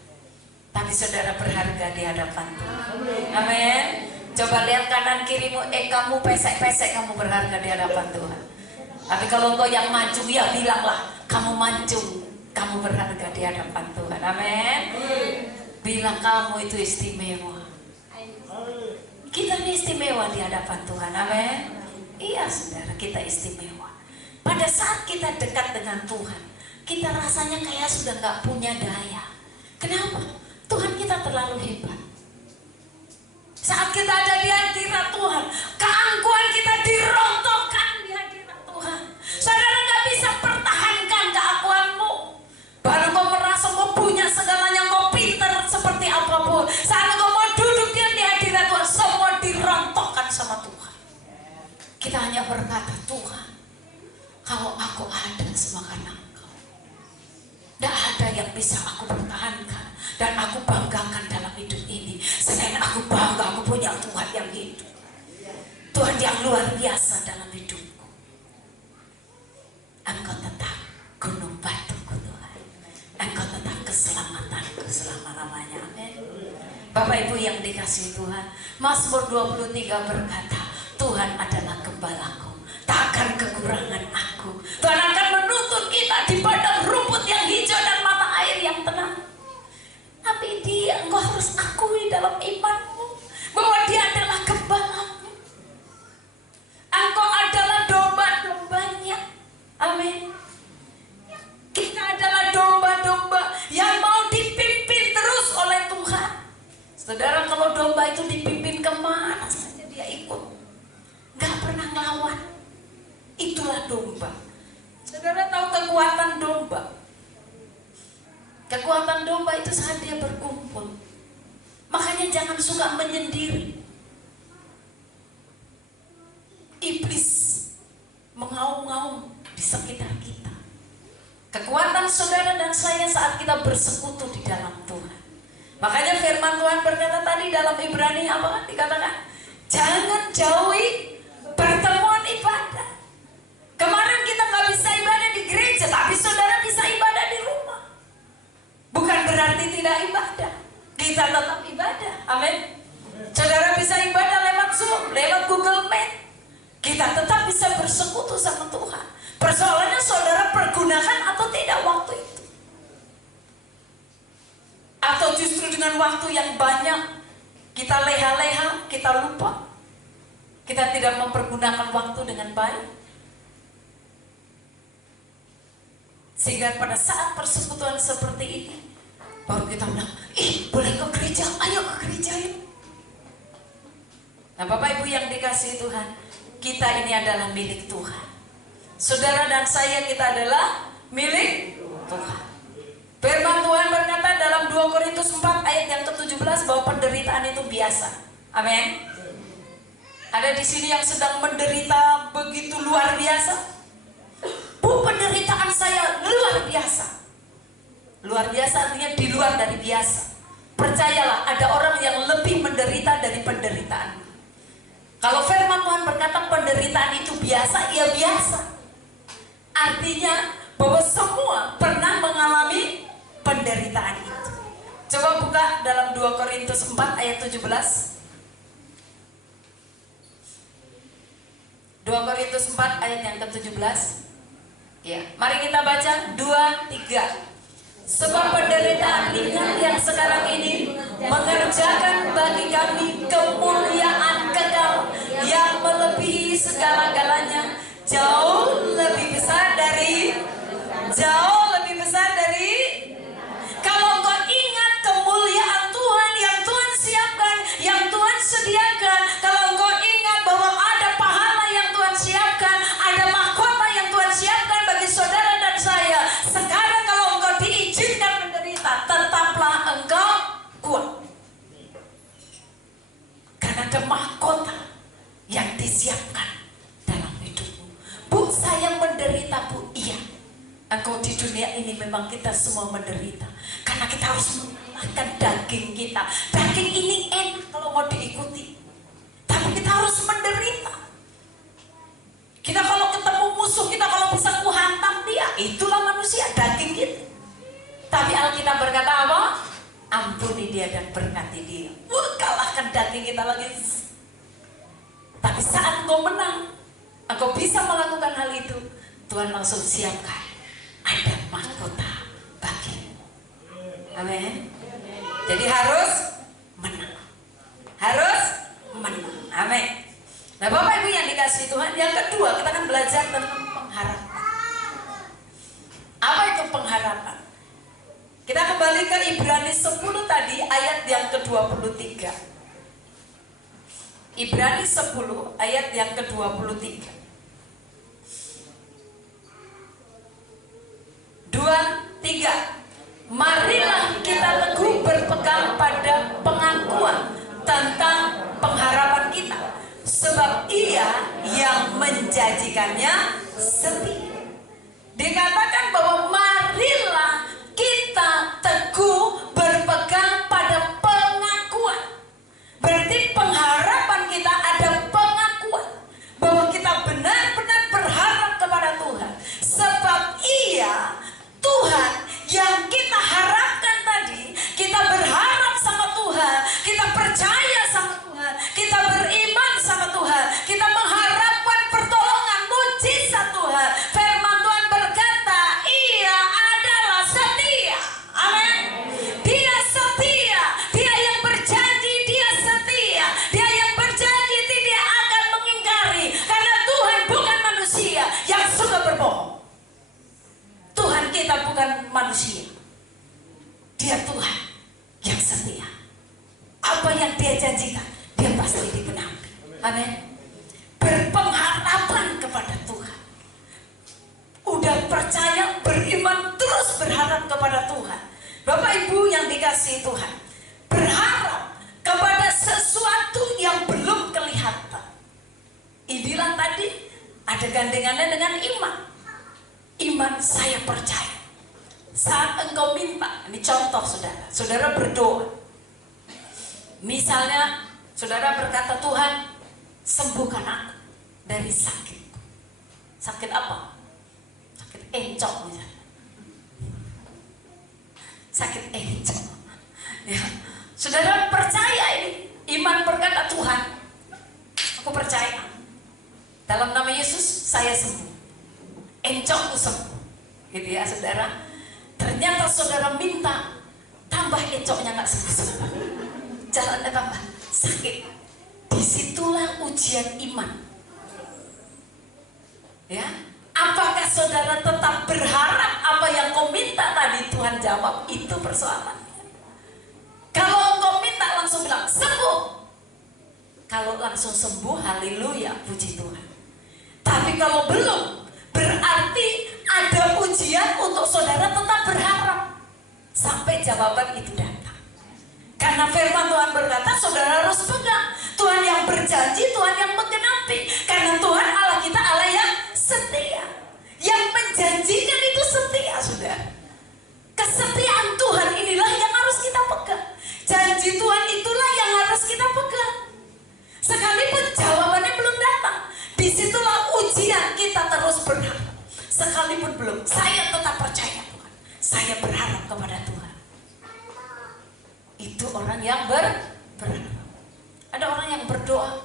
tapi saudara berharga di hadapan Tuhan. Amin. Coba lihat kanan kirimu, kamu pesek-pesek, kamu berharga di hadapan Tuhan. Tapi kalau engkau yang maju, ya bilanglah, kamu maju, kamu berharga di hadapan Tuhan. Amin. Bilang kamu itu istimewa. Kita ini istimewa di hadapan Tuhan, amin. Iya saudara, kita istimewa. Pada saat kita dekat dengan Tuhan, kita rasanya kayak sudah gak punya daya. Kenapa? Tuhan kita terlalu hebat. Saat kita ada di hadirat Tuhan, keangkuhan kita dirontokkan di hadirat Tuhan. Saudara gak bisa pertahankan keangkuhanmu. Baru kau merasa kau punya segalanya, kau pintar seperti apapun. Saat kau mau duduk di hadirat Tuhan, semua dirontokkan sama Tuhan. Kita hanya berkata, Tuhan, kalau aku ada semakan Engkau, tidak ada yang bisa aku pertahankan dan aku banggakan dalam hidup ini. Selain aku bangga, aku punya Tuhan yang hidup, Tuhan yang luar biasa dalam hidupku. Engkau tetap gunung batuku Tuhan, Engkau tetap keselamatanku selama-lamanya, amin. Bapak Ibu yang dikasihi Tuhan, Mazmur 23 berkata, Tuhan adalah gembalaku, tak akan kekurangan aku. Tuhan akan menuntun kita di padang rumput yang hijau dan mata air yang tenang. Tapi Dia, engkau harus akui dalam imanmu bahwa Dia adalah gembalamu. Engkau adalah domba-dombanya, amin. Kita adalah domba-domba yang mau dipimpin terus oleh Tuhan. Saudara, kalau domba itu dipimpin kemana saja dia ikut, gak pernah ngelawan. Itulah domba. Saudara tahu kekuatan domba? Kekuatan domba itu saat dia berkumpul. Makanya jangan suka menyendiri. Iblis mengaum-ngaum di sekitar kita. Kekuatan saudara dan saya saat kita bersekutu di dalam Tuhan. Makanya firman Tuhan berkata tadi dalam Ibrani apa dikatakan? Jangan jauhi pertemuan ibadah. Kemarin kita nggak bisa ibadah di gereja, tapi saudara bisa ibadah di rumah. Bukan berarti tidak ibadah. Kita tetap ibadah, amin. Saudara bisa ibadah lewat Zoom, lewat Google Meet. Kita tetap bisa bersekutu sama Tuhan. Persoalannya saudara pergunakan atau tidak waktu itu. Atau justru dengan waktu yang banyak kita leha-leha, kita lupa. Kita tidak mempergunakan waktu dengan baik. Sehingga pada saat persekutuan seperti ini, baru kita bilang, boleh ke gereja, ayo ke gereja yuk. Nah Bapak Ibu yang dikasihi Tuhan, kita ini adalah milik Tuhan. Saudara dan saya, kita adalah milik Tuhan. Firman Tuhan berkata dalam 2 Korintus 4 ayat yang ke-17 bahwa penderitaan itu biasa. Amin. Ada di sini yang sedang menderita begitu luar biasa. Bu, penderitaan saya luar biasa. Luar biasa artinya di luar dari biasa. Percayalah, ada orang yang lebih menderita dari penderitaan. Kalau firman Tuhan berkata penderitaan itu biasa, ya biasa. Artinya bahwa semua pernah mengalami penderitaan itu. Coba buka dalam 2 Korintus 4 ayat 17. 2 Korintus 4 ayat yang ke-17. Ya, mari kita baca 2, 3. Sebab penderitaan ringan yang sekarang ini mengerjakan bagi kami kemuliaan kekal yang melebihi segala-galanya, jauh lebih besar dari kalau engkau ingat kemuliaan Tuhan yang Tuhan siapkan, yang Tuhan sediakan. Kalau engkau ingat bahwa ada pahala yang Tuhan siapkan, ada mahkota yang Tuhan siapkan bagi saudara dan saya. Sekarang kalau engkau diizinkan menderita, tetaplah engkau kuat. Karena ada mahkota yang disiapkan dalam hidupmu. Bu, saya menderita Bu, iya. Engkau di dunia ini memang kita semua menderita. Karena kita harus mengalahkan daging kita. Daging ini enak kalau mau diikuti, tapi kita harus menderita. Kita kalau ketemu musuh kita, kalau bisa kuhantam dia, itulah manusia, daging kita. Tapi Alkitab berkata apa? Ampuni dia dan berkati dia. Kalahkan daging kita lagi. Tapi saat engkau menang, engkau bisa melakukan hal itu, Tuhan langsung siapkan ada mahkota bagimu. Amin. Jadi harus menang. Harus menang. Nah Bapak Ibu yang dikasihi Tuhan, yang kedua kita akan belajar tentang pengharapan. Apa itu pengharapan? Kita kembali ke Ibrani 10 tadi ayat yang ke-23. Ibrani 10 ayat yang ke-23. 2, 3. Marilah kita teguh berpegang pada pengakuan tentang pengharapan kita, sebab Ia yang menjanjikannya setia. Dikatakan bahwa marilah kita teguh berpegang pada pengakuan. Berarti pengharapan kita ada pengakuan bahwa kita benar-benar berharap kepada Tuhan, sebab Ia, Tuhan yang kita harapkan tadi, kita berharap sama Tuhan, kita percaya sama Tuhan, kita beriman sama Tuhan, kita mengharapkan pertolongan mujizat Tuhan. Firman Tuhan berkata, Ia adalah setia. Amin. Dia setia, Dia yang berjanji, Dia setia, Dia yang berjanji tidak akan mengingkari, karena Tuhan bukan manusia yang suka berbohong. Tuhan kita bukan manusia, Dia Tuhan yang setia. Apa yang Dia janjikan, Dia pasti digenapi. Amin. Berpengharapan kepada Tuhan, udah percaya, beriman, terus berharap kepada Tuhan. Bapak Ibu yang dikasihi Tuhan, berharap kepada sesuatu yang belum kelihatan. Inilah tadi ada gandengannya dengan iman. Iman, saya percaya. Saat engkau minta, ini contoh saudara, saudara berdoa. Misalnya saudara berkata, Tuhan sembuhkan aku dari sakit. Sakit apa? Sakit encok misalnya. Sakit encok. Ya. Saudara percaya ini. Iman berkata, Tuhan, aku percaya. Dalam nama Yesus saya sembuh. Encokku sembuh. Gitu ya saudara. Ternyata saudara minta, tambah encoknya nggak sembuh-sembuh. Jalannya tambah sakit. Disitulah ujian iman. Ya, apakah saudara tetap berharap apa yang kau minta tadi Tuhan jawab? Itu persoalan. Kalau engkau minta langsung bilang sembuh. Kalau langsung sembuh, haleluya, puji Tuhan. Tapi kalau belum, berarti ada ujian untuk saudara tetap berharap sampai jawaban itu datang. Karena firman Tuhan berkata, saudara harus pegang. Tuhan yang berjanji, Tuhan yang menggenapi. Karena Tuhan Allah kita Allah yang setia. Yang menjanjikan itu setia, saudara. Kesetiaan Tuhan inilah yang harus kita pegang. Janji Tuhan itulah yang harus kita pegang. Sekalipun jawabannya belum datang, disitulah ujian kita terus berharap. Sekalipun belum, saya tetap percaya Tuhan. Saya berharap kepada Tuhan. Itu orang yang berharap. Ada orang yang berdoa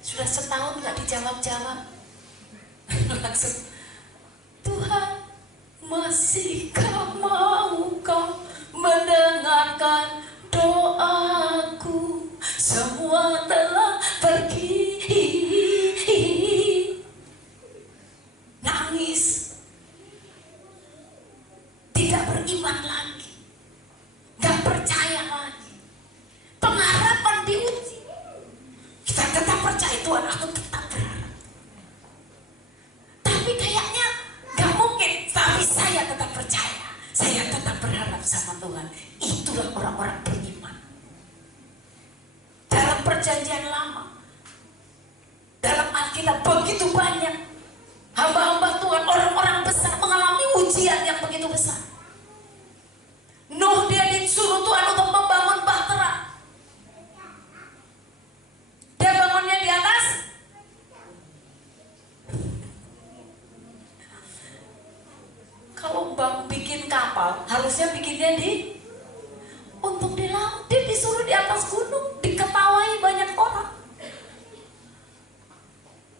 sudah setahun nggak dijawab-jawab. Langsung, Tuhan, masihkah mau kau mendengarkan doaku? Semua telah pergi. Nangis, tidak beriman lagi, nggak percaya lagi. Pengharapan diuji. Kita tetap percaya, Tuhan, aku tetap berharap. Tapi kayaknya nggak mungkin. Tapi saya tetap percaya, saya tetap berharap sama Tuhan. Itulah orang-orang beriman. Dalam perjanjian lama, dalam Alkitab begitu banyak hamba-hamba Tuhan, orang-orang besar mengalami ujian yang begitu besar. Nuh, dia disuruh Tuhan untuk membangun bahtera. Dia bangunnya di atas kalau bikin kapal, harusnya bikinnya untuk di laut. Dia disuruh di atas gunung, diketawai banyak orang.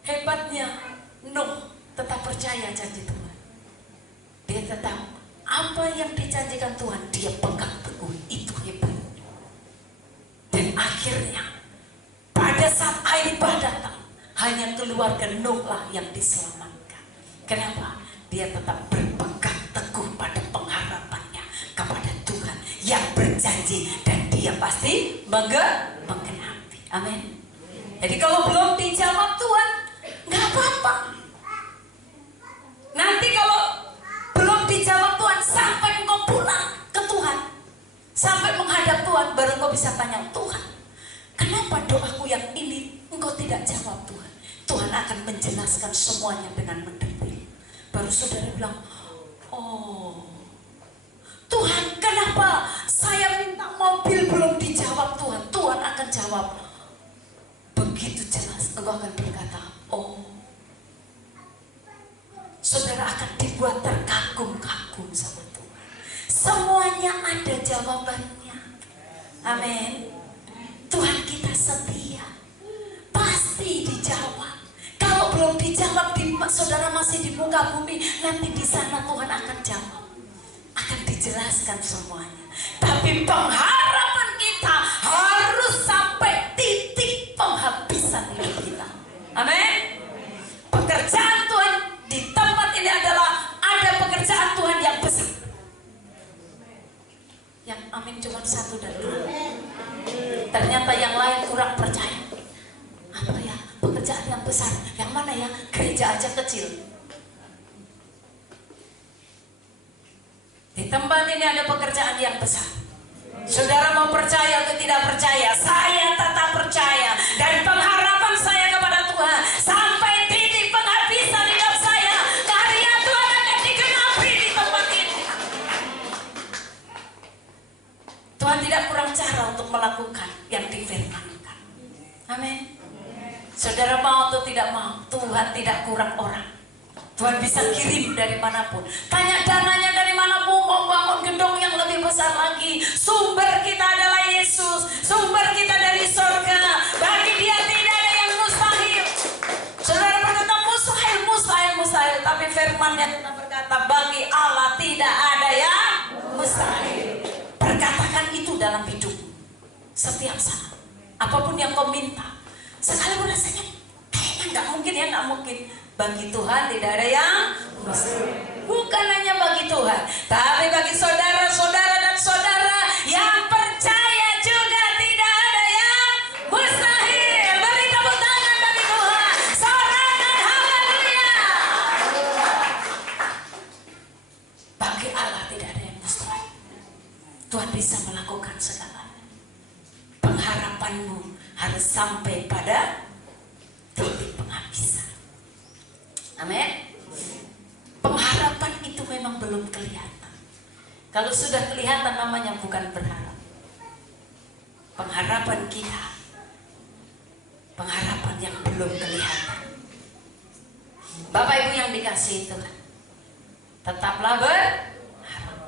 Hebatnya Nuh tetap percaya janji Tuhan. Dia tetap apa yang dijanjikan Tuhan, dia pegang teguh. Itu hebat. Dan akhirnya pada saat air bah datang, hanya keluarga Nuh lah yang diselamatkan. Kenapa? Dia tetap berpegang teguh pada pengharapannya kepada Tuhan yang berjanji, dan dia pasti menggenapi. Amin. Jadi kalau belum dijawab Tuhan, nggak apa-apa. Nanti kalau belum dijawab Tuhan, sampai engkau pulang ke Tuhan, sampai menghadap Tuhan, baru engkau bisa tanya, Tuhan, kenapa doaku yang ini engkau tidak jawab Tuhan? Tuhan akan menjelaskan semuanya dengan mendetail. Baru saudara bilang, oh Tuhan, kenapa saya minta mobil belum dijawab Tuhan? Tuhan akan jawab. Begitu jelas engkau akan berkata, oh, saudara akan dibuat terkagum-kagum sama Tuhan. Semuanya ada jawabannya. Amin. Tuhan kita setia, pasti dijawab. Kalau belum dijawab, saudara masih di muka bumi, nanti di sana Tuhan akan jawab, akan dijelaskan semuanya. Tapi pengharapan kita harus sampai titik penghabisan hidup kita. Amin. Pekerjaan Tuhan di tempat ini adalah ada pekerjaan Tuhan yang besar. Yang amin cuma satu dan dua. Ternyata yang lain kurang percaya. Apa ya? Pekerjaan yang besar. Yang mana ya? Gereja aja kecil. Di tempat ini ada pekerjaan yang besar. Saudara mau percaya atau tidak percaya? Saya tetap percaya. Dan pengharapan saya kepada Tuhan, sampai titik penghabisan hidup saya, karya Tuhan akan digenapi di tempat ini. Tuhan tidak kurang cara untuk melakukan yang difirmankan. Amin. Saudara mau atau tidak mau, Tuhan tidak kurang orang. Tuhan bisa kirim dari manapun. Tanya dananya dari manapun, mau bangun gedung yang lebih besar lagi. Sumber kita adalah Yesus. Sumber kita dari surga. Bagi dia tidak ada yang mustahil. Saudara berkata mustahil, mustahil, mustahil. Tapi firman-Nya Tuhan berkata, bagi Allah tidak ada yang mustahil. Perkatakan itu dalam hidupmu. Setiap saat. Apapun yang kau minta. Sekalipun rasanya kayaknya nggak mungkin ya, nggak mungkin. Bagi Tuhan tidak ada yang mustahil. Bukan hanya bagi Tuhan, tapi bagi saudara-saudara dan saudara yang percaya juga tidak ada yang mustahil. Beri tepuk tangan bagi Tuhan. Sorangan haleluya. Bagi Allah tidak ada yang mustahil. Tuhan bisa melakukan segalanya. Pengharapanmu harus sampai pada titik penghabisan. Amin. Pengharapan itu memang belum kelihatan. Kalau sudah kelihatan namanya bukan berharap. Pengharapan kita, pengharapan yang belum kelihatan. Bapak Ibu yang dikasihi Tuhan, tetaplah berharap.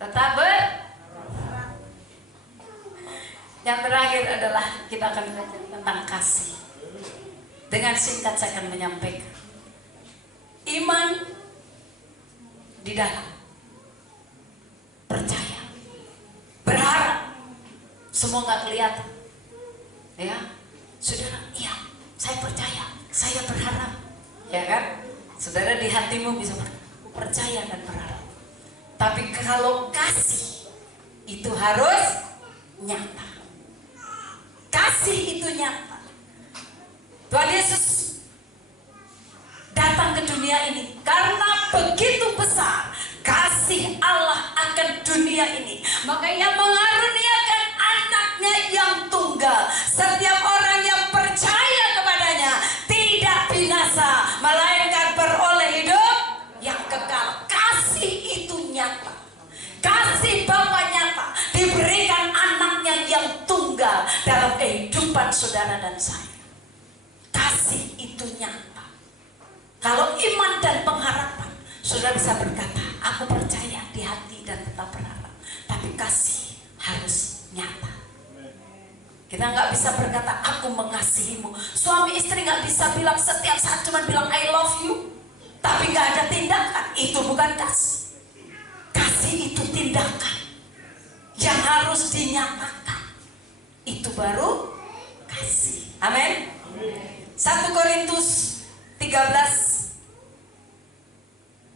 Tetap berharap. Yang terakhir adalah kita akan belajar tentang kasih. Dengan singkat saya akan menyampaikan iman di dalam percaya, berharap, semua nggak kelihatan, ya, saudara. Iya, saya percaya, saya berharap, ya kan? Saudara di hatimu bisa percaya dan berharap. Tapi kalau kasih itu harus nyata. Kasih itu nyata. Tuhan Yesus datang ke dunia ini karena begitu besar kasih Allah akan dunia ini. Maka Ia mengaruniakan anaknya yang tunggal. Setiap orang yang percaya kepadanya tidak binasa, melainkan beroleh hidup yang kekal. Kasih itu nyata. Kasih Bapa nyata. Diberikan anaknya yang tunggal dalam kehidupan saudara dan saya. Kasih itu nyata. Kalau iman dan pengharapan, saudara bisa berkata, aku percaya di hati dan tetap berharap. Tapi kasih harus nyata. Kita nggak bisa berkata, aku mengasihimu. Suami istri nggak bisa bilang setiap saat cuma bilang I love you, tapi nggak ada tindakan. Itu bukan kasih. Kasih itu tindakan yang harus dinyatakan. Itu baru kasih. Amin. 1 Korintus 13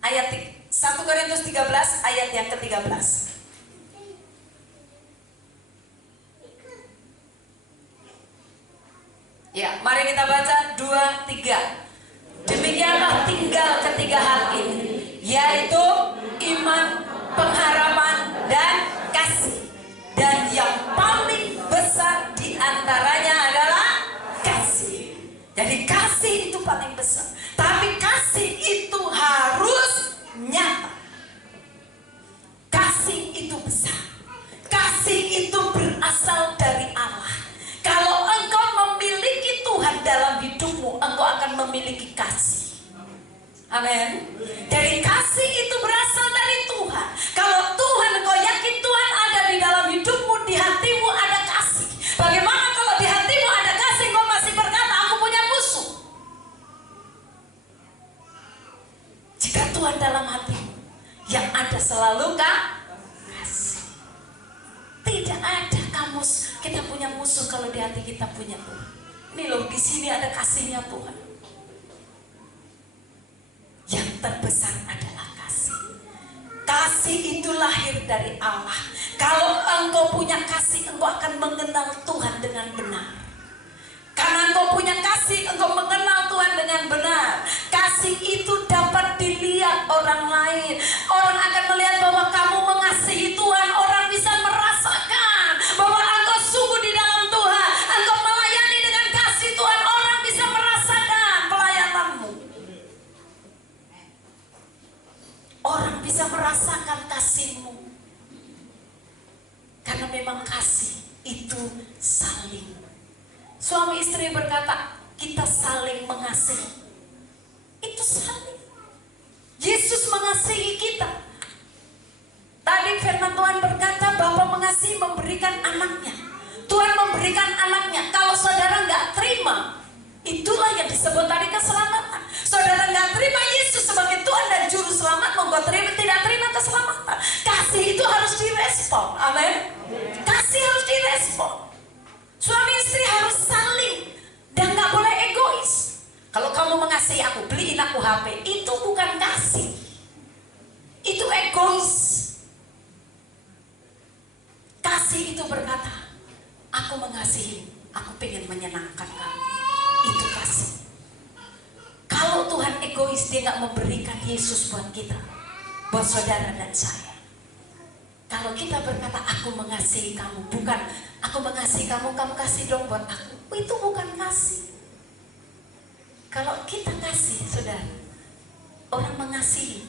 ayat 1 Korintus 13 ayat yang ke-13. Ya, mari kita baca 2, 3. Demikianlah tinggal ketiga hal ini, yaitu iman, pengharapan, dan kasih. Dan yang paling besar di antaranya adalah kasih. Jadi kasih itu paling besar. Tapi kasih itu harus nyata. Kasih itu besar. Kasih itu berasal dari Allah. Kalau engkau memiliki Tuhan dalam hidupmu, engkau akan memiliki kasih. Amin. Jadi kasih itu berasal dari Tuhan. Kalau Tuhan, engkau yakin Tuhan ada di dalam hidupmu, di hatimu ada kasih. Bagaimana kalau di hatimu ada kasih, engkau masih berkata, aku punya musuh? Jika Tuhan dalam hatimu, yang ada selalu kasih. Tidak ada kamus kita punya musuh kalau di hati kita punya Tuhan. Ini loh, di sini ada kasihnya Tuhan. Yang terbesar adalah kasih. Kasih itu lahir dari Allah. Kalau engkau punya kasih, engkau akan mengenal Tuhan dengan benar. Karena engkau punya kasih, engkau mengenal Tuhan dengan benar. Kasih itu dapat dilihat orang lain. Orang akan melihat bahwa kamu mengasihi Tuhan. Orang bisa merasakan bahwa engkau sungguh di dalam Tuhan. Engkau melayani dengan kasih Tuhan. Orang bisa merasakan pelayananmu. Orang bisa merasakan kasihmu. Karena memang kasih itu saling. Suami istri berkata, kita saling mengasihi. Itu saling. Yesus mengasihi kita. Tadi firman Tuhan berkata, Bapa mengasihi memberikan anaknya. Tuhan memberikan anaknya. Kalau saudara nggak terima, itulah yang disebut tadi keselamatan. Saudara nggak terima Yesus sebagai Tuhan dan Juru Selamat, tidak terima keselamatan. Kasih itu harus direspon. Amin. Kasih harus direspon. Suami istri harus saling dan gak boleh egois. Kalau kamu mengasihi aku, beliin aku HP, itu bukan kasih. Itu egois. Kasih itu berkata, aku mengasihi, aku pengen menyenangkan kamu. Itu kasih. Kalau Tuhan egois, dia gak memberikan Yesus buat kita, buat saudara dan saya. Kalau kita berkata, aku mengasihi kamu, bukan aku mengasihi kamu, kamu kasih dong buat aku. Itu bukan kasih. Kalau kita kasih, saudara, orang mengasihi,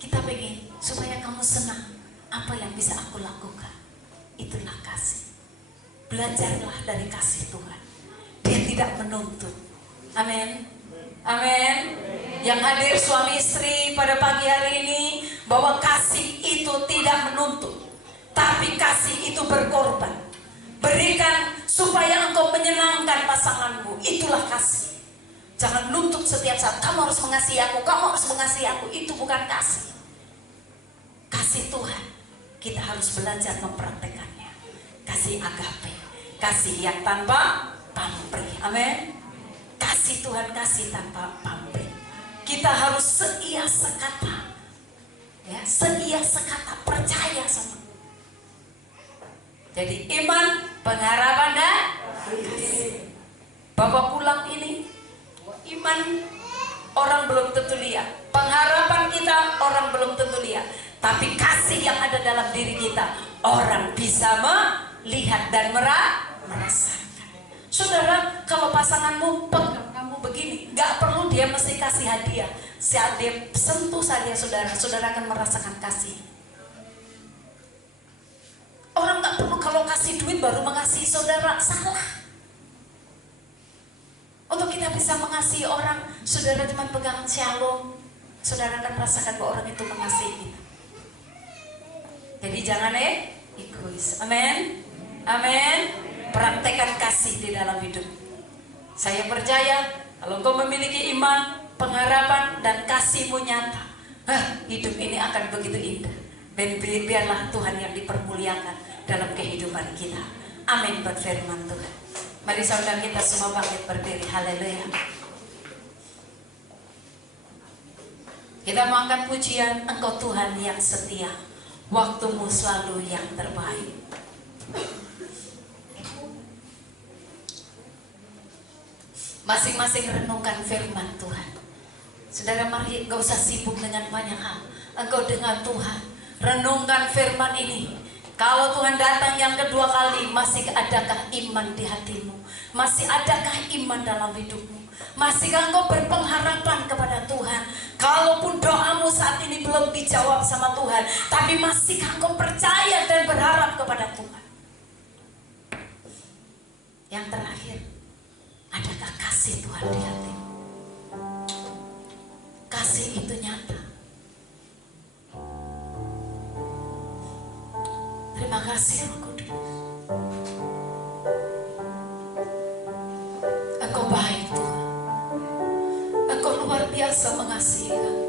kita pengen supaya kamu senang. Apa yang bisa aku lakukan? Itulah kasih. Belajarlah dari kasih Tuhan. Dia tidak menuntut. Amin. Amin. Yang hadir suami istri pada pagi hari ini, bahwa kasih itu tidak menuntut, tapi kasih itu berkorban. Berikan supaya engkau menyenangkan pasanganmu. Itulah kasih. Jangan nuntut setiap saat, kamu harus mengasihi aku, kamu harus mengasihi aku. Itu bukan kasih. Kasih Tuhan, kita harus belajar mempraktekannya. Kasih agape, kasih yang tanpa pamrih. Amin. Kasih Tuhan, kasih tanpa pamrih. Kita harus seia sekata, ya, seia sekata, percaya sama. Jadi iman, pengharapan, dan kasih. Bapak pulang ini, iman orang belum tentu lihat, pengharapan kita orang belum tentu lihat, tapi kasih yang ada dalam diri kita orang bisa melihat dan merasakan. Saudara, kalau pasanganmu pegang kamu begini, gak perlu dia mesti kasih hadiah. Saat dia sentuh saja saudara, saudara akan merasakan kasih. Orang gak perlu kalau kasih duit baru mengasihi saudara, salah. Untuk kita bisa mengasihi orang, saudara cuma pegang shalom, saudara akan merasakan bahwa orang itu mengasihi kita. Jadi jangan egois. Amin. Amin. Praktekkan kasih di dalam hidup. Saya percaya kalau engkau memiliki iman, pengharapan, dan kasihmu nyata, hidup ini akan begitu indah. Dan biarlah Tuhan yang dipermuliakan dalam kehidupan kita. Amin buat firman Tuhan. Mari saudara kita semua bangkit berdiri. Haleluya. Kita mau angkat pujian, Engkau Tuhan yang setia, waktumu selalu yang terbaik. Masing-masing renungkan firman Tuhan. Saudara, mari gak usah sibuk dengan banyak hal. Engkau dengan Tuhan, renungkan firman ini. Kalau Tuhan datang yang kedua kali, masih adakah iman di hatimu? Masih adakah iman dalam hidupmu? Masihkah engkau berpengharapan kepada Tuhan? Kalaupun doamu saat ini belum dijawab sama Tuhan, tapi masihkah engkau percaya dan berharap kepada Tuhan? Yang terakhir, adakah kasih Tuhan di hatimu? Kasih itu nyata. Terima kasih Roh Kudus. Engkau baik Tuhan. Engkau luar biasa mengasihi kami.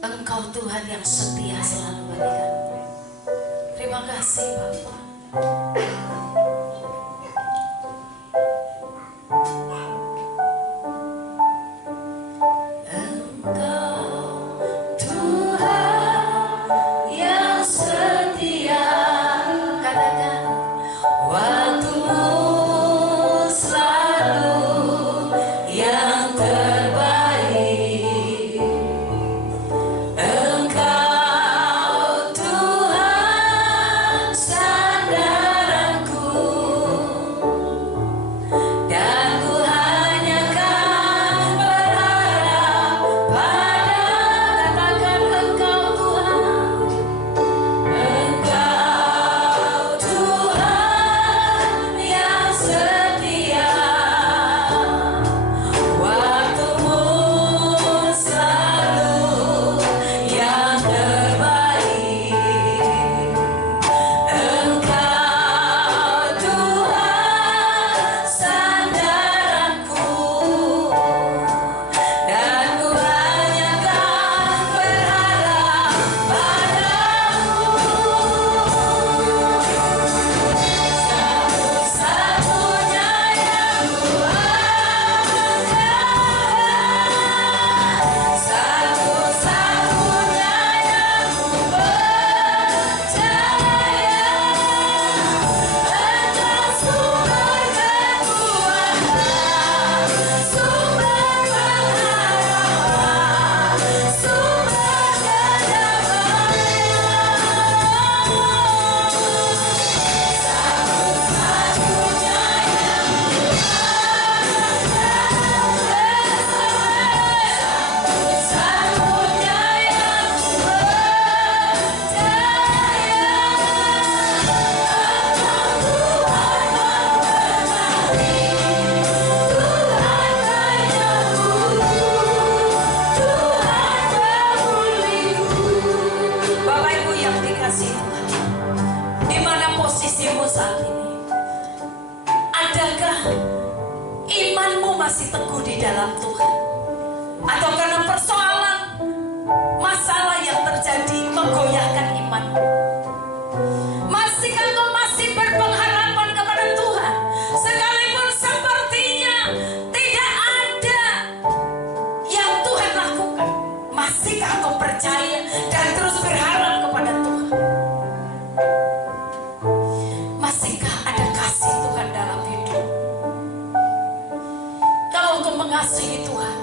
Engkau Tuhan yang setia selalu bagi kami. Terima kasih Bapa. Masih teguh di dalam Tuhan, atau karena persoalan masalah yang terjadi menggoyahkan imanmu? Masihkah engkau masih berpengharapan kepada Tuhan sekalipun sepertinya tidak ada yang Tuhan lakukan? Masihkah engkau percaya dan terus berharap kepada Tuhan? Masihkah ada kasih Tuhan dalam hidup? Mengasihi Tuhan,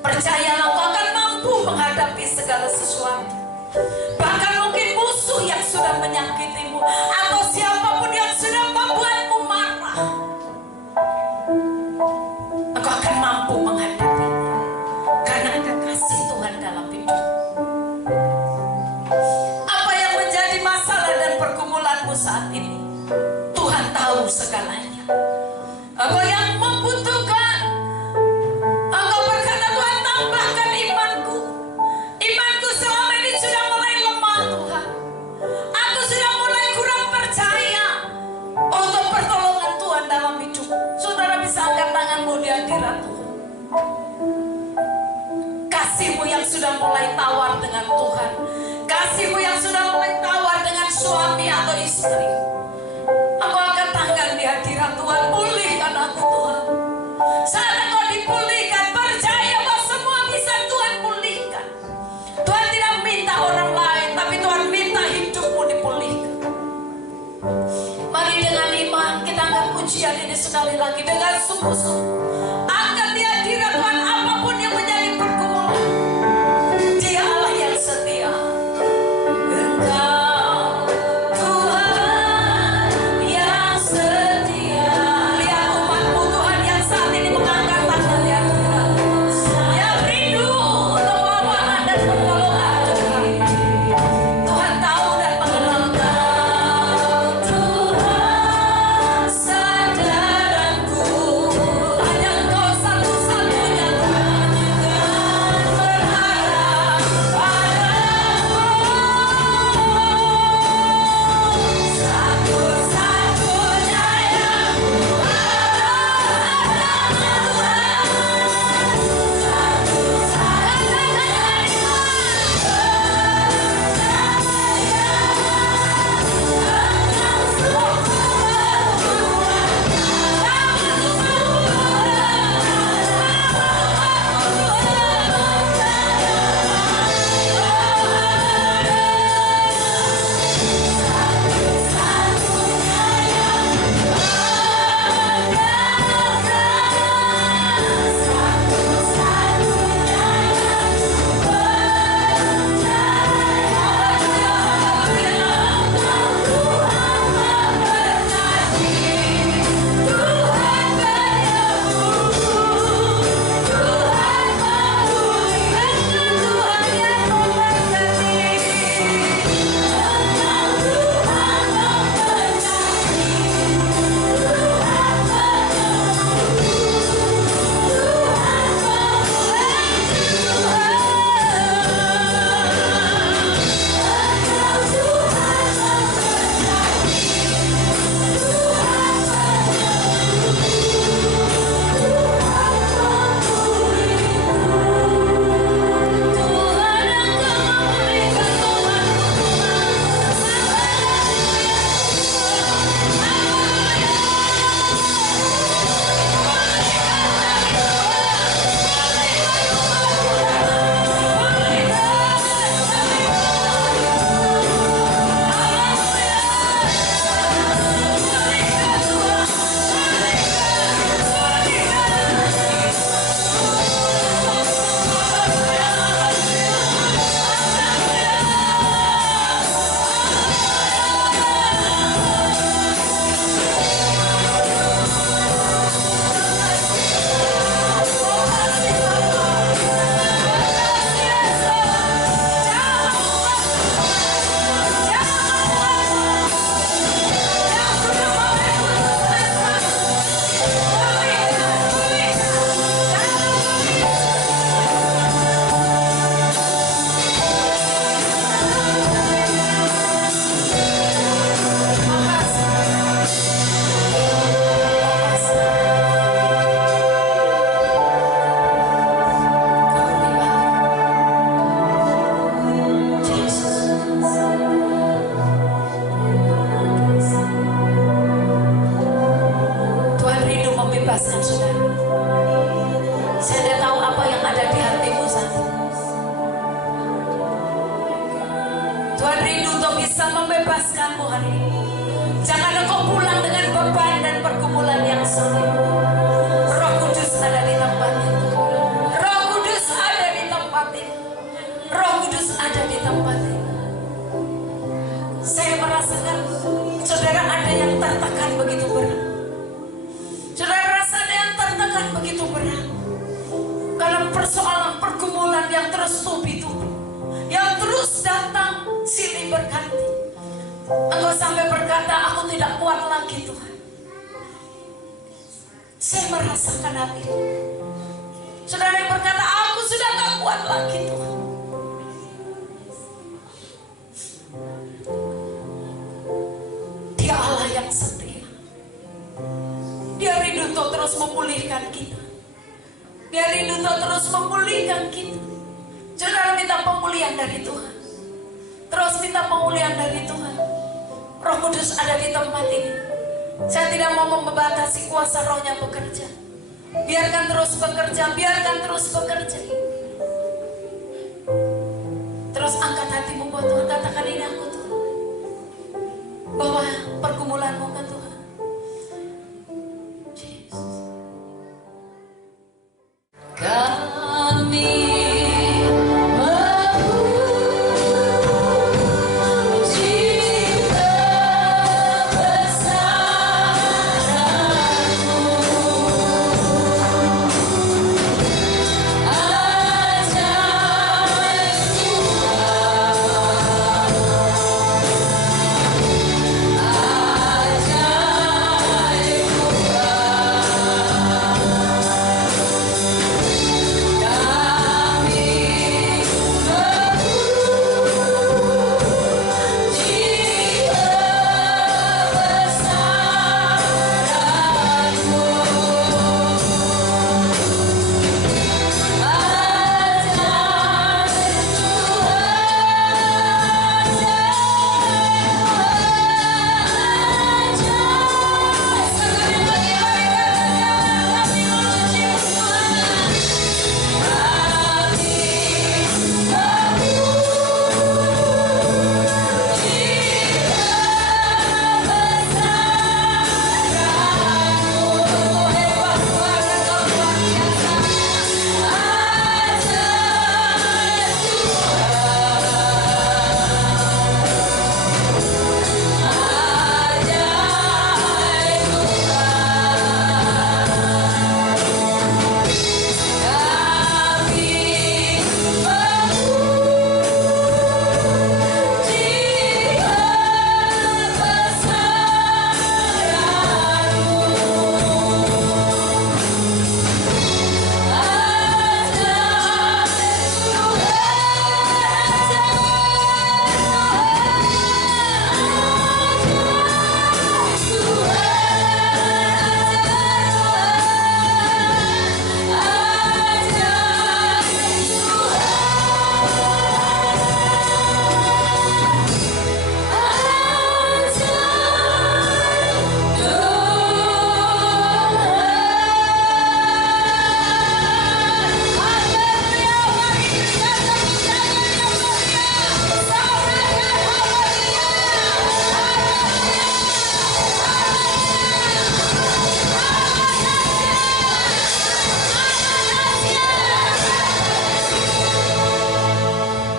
percayalah kau akan mampu menghadapi segala sesuatu. Bahkan mungkin musuh yang sudah menyakitimu atau siapapun yang sudah membuatmu marah, engkau akan mampu menghadapinya karena ada kasih Tuhan dalam hidup. Apa yang menjadi masalah dan pergumulanmu saat ini, Tuhan tahu segalanya. Engkau yang membutuhkan, engkau berkata, Tuhan tambahkan imanku. Imanku selama ini sudah mulai lemah Tuhan. Aku sudah mulai kurang percaya untuk pertolongan Tuhan dalam hidup. Saudara bisa angkat tanganmu di hadirat Tuhan. Kasih-Mu yang sudah mulai tawar dengan Tuhan. Kasih-Mu yang sudah mulai tawar dengan istri. Aku angkat tangan di hadirat Tuhan, pulihkan aku Tuhan. Saat engkau dipulihkan, percaya bahwa semua bisa Tuhan pulihkan. Tuhan tidak minta orang lain, tapi Tuhan minta hidupmu dipulihkan. Mari dengan iman kita angkat pujian ini sekali lagi dengan sungguh-sungguh. Angkat di hadirat Tuhan apapun yang menjadi pergumulan. Dia Allah yang setia. Engkau Tuhan yang setia. Lihat umatmu Tuhan yang saat ini mengangkat tangan di hadirat, yang rindu untuk pertolongan dan pertolongan Tuhan. Tuhan tahu dan mengenal Engkau Tuhan saudaraku. Hanya Engkau satu-satunya Tuhan yang berharap padamu. Satu-satunya yang Tuhan rindu membebaskan saudara. Saya tidak tahu apa yang ada di hatimu saat ini. Tuhan rindu untuk bisa membebaskanmu hari ini. Jangan engkau pulang dengan beban dan pergumulan yang sulit. Roh Kudus ada di tempat ini. Roh Kudus ada di tempat ini. Roh Kudus ada di tempat ini. Saya merasakan saudara ada yang tertekan begitu berat. Saudara rasa ada yang tertekan begitu berat karena persoalan pergumulan yang terus tubi-tubi, yang terus datang silih berganti. Engkau sampai berkata, aku tidak kuat lagi Tuhan. Saya merasakan hal ini. Saudara yang berkata, aku sudah tak kuat lagi Tuhan. Dia Allah yang setia. Dia rindu untuk terus memulihkan kita. Dia rindu untuk terus memulihkan kita. Saudara minta pemulihan dari Tuhan. Terus minta pemulihan dari Tuhan. Roh Kudus ada di tempat ini. Saya tidak mau membatasi kuasa rohnya bekerja. Biarkan terus bekerja, biarkan terus bekerja. Terus angkat hatimu buat Tuhan, katakan ini aku Tuhan. Bawa pergumulanmu ke Tuhan. Jesus.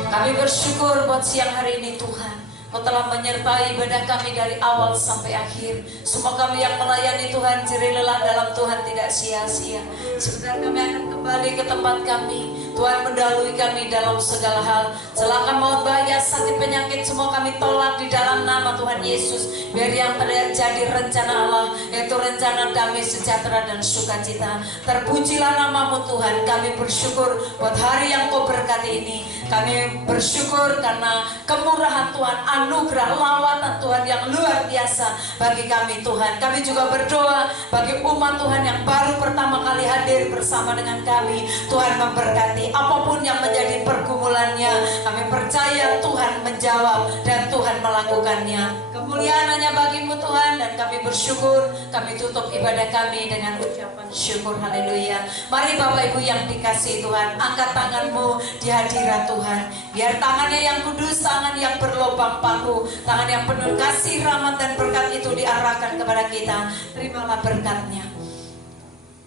Kami bersyukur buat siang hari ini Tuhan. Kau telah menyertai ibadah kami dari awal sampai akhir. Semua kami yang melayani Tuhan jerih lelah dalam Tuhan tidak sia-sia. Sebentar kami akan kembali ke tempat kami. Tuhan mendahului kami dalam segala hal. Celaka, maut, bahaya, sakit, penyakit semua kami tolak di dalam nama Tuhan Yesus. Biar yang terjadi rencana Allah, yaitu rencana damai, sejahtera, dan sukacita. Terpujilah namamu Tuhan. Kami bersyukur buat hari yang Kau berkati ini. Kami bersyukur karena kemurahan Tuhan, anugerah, lawatan Tuhan yang luar biasa bagi kami Tuhan. Kami juga berdoa bagi umat Tuhan yang baru pertama kali hadir bersama dengan kami. Tuhan memberkati apapun yang menjadi pergumulannya. Kami percaya Tuhan menjawab dan Tuhan melakukannya. Kemuliaan hanya bagimu Tuhan, dan kami bersyukur. Kami tutup ibadah kami dengan ucapan syukur. Haleluya. Mari Bapak Ibu yang dikasihi Tuhan, angkat tanganmu di hadirat Tuhan. Biar tangannya yang kudus, tangan yang berlobang paku, tangan yang penuh kasih, rahmat, dan berkat itu diarahkan kepada kita. Terimalah berkatnya.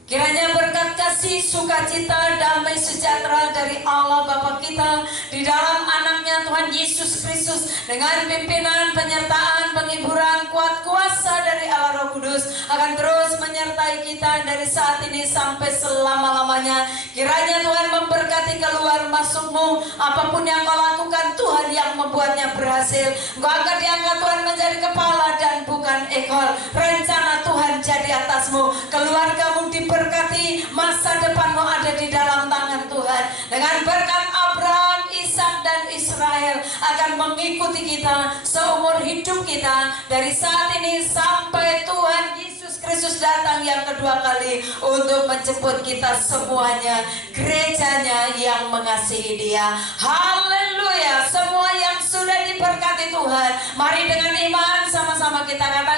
Kiranya berkat kasih, sukacita, damai, sejahtera dari Allah Bapa kita di dalam anaknya Tuhan Yesus Kristus, dengan pimpinan, penyertaan, penghiburan, kuat kuasa dari Allah Roh Kudus akan terus menyertai kita dari saat ini sampai selama-lamanya. Kiranya Tuhan memberkati keluar masukmu, apapun yang kau lakukan Tuhan yang membuatnya berhasil. Engkau angkat diangkat Tuhan menjadi kepala dan bukan ekor. Rencana Tuhan jadi atasmu, keluargamu diberkati, masa depanmu ada di dalam tangan Tuhan. Dengan berkat Abraham, Ishak, dan Israel akan mengikuti kita seumur hidup kita dari saat ini sampai Tuhan Yesus Kristus datang yang kedua kali untuk menjemput kita semuanya, gerejanya yang mengasihi Dia. Haleluya. Semua yang sudah diberkati Tuhan, mari dengan iman sama-sama bersama-sama kita katakan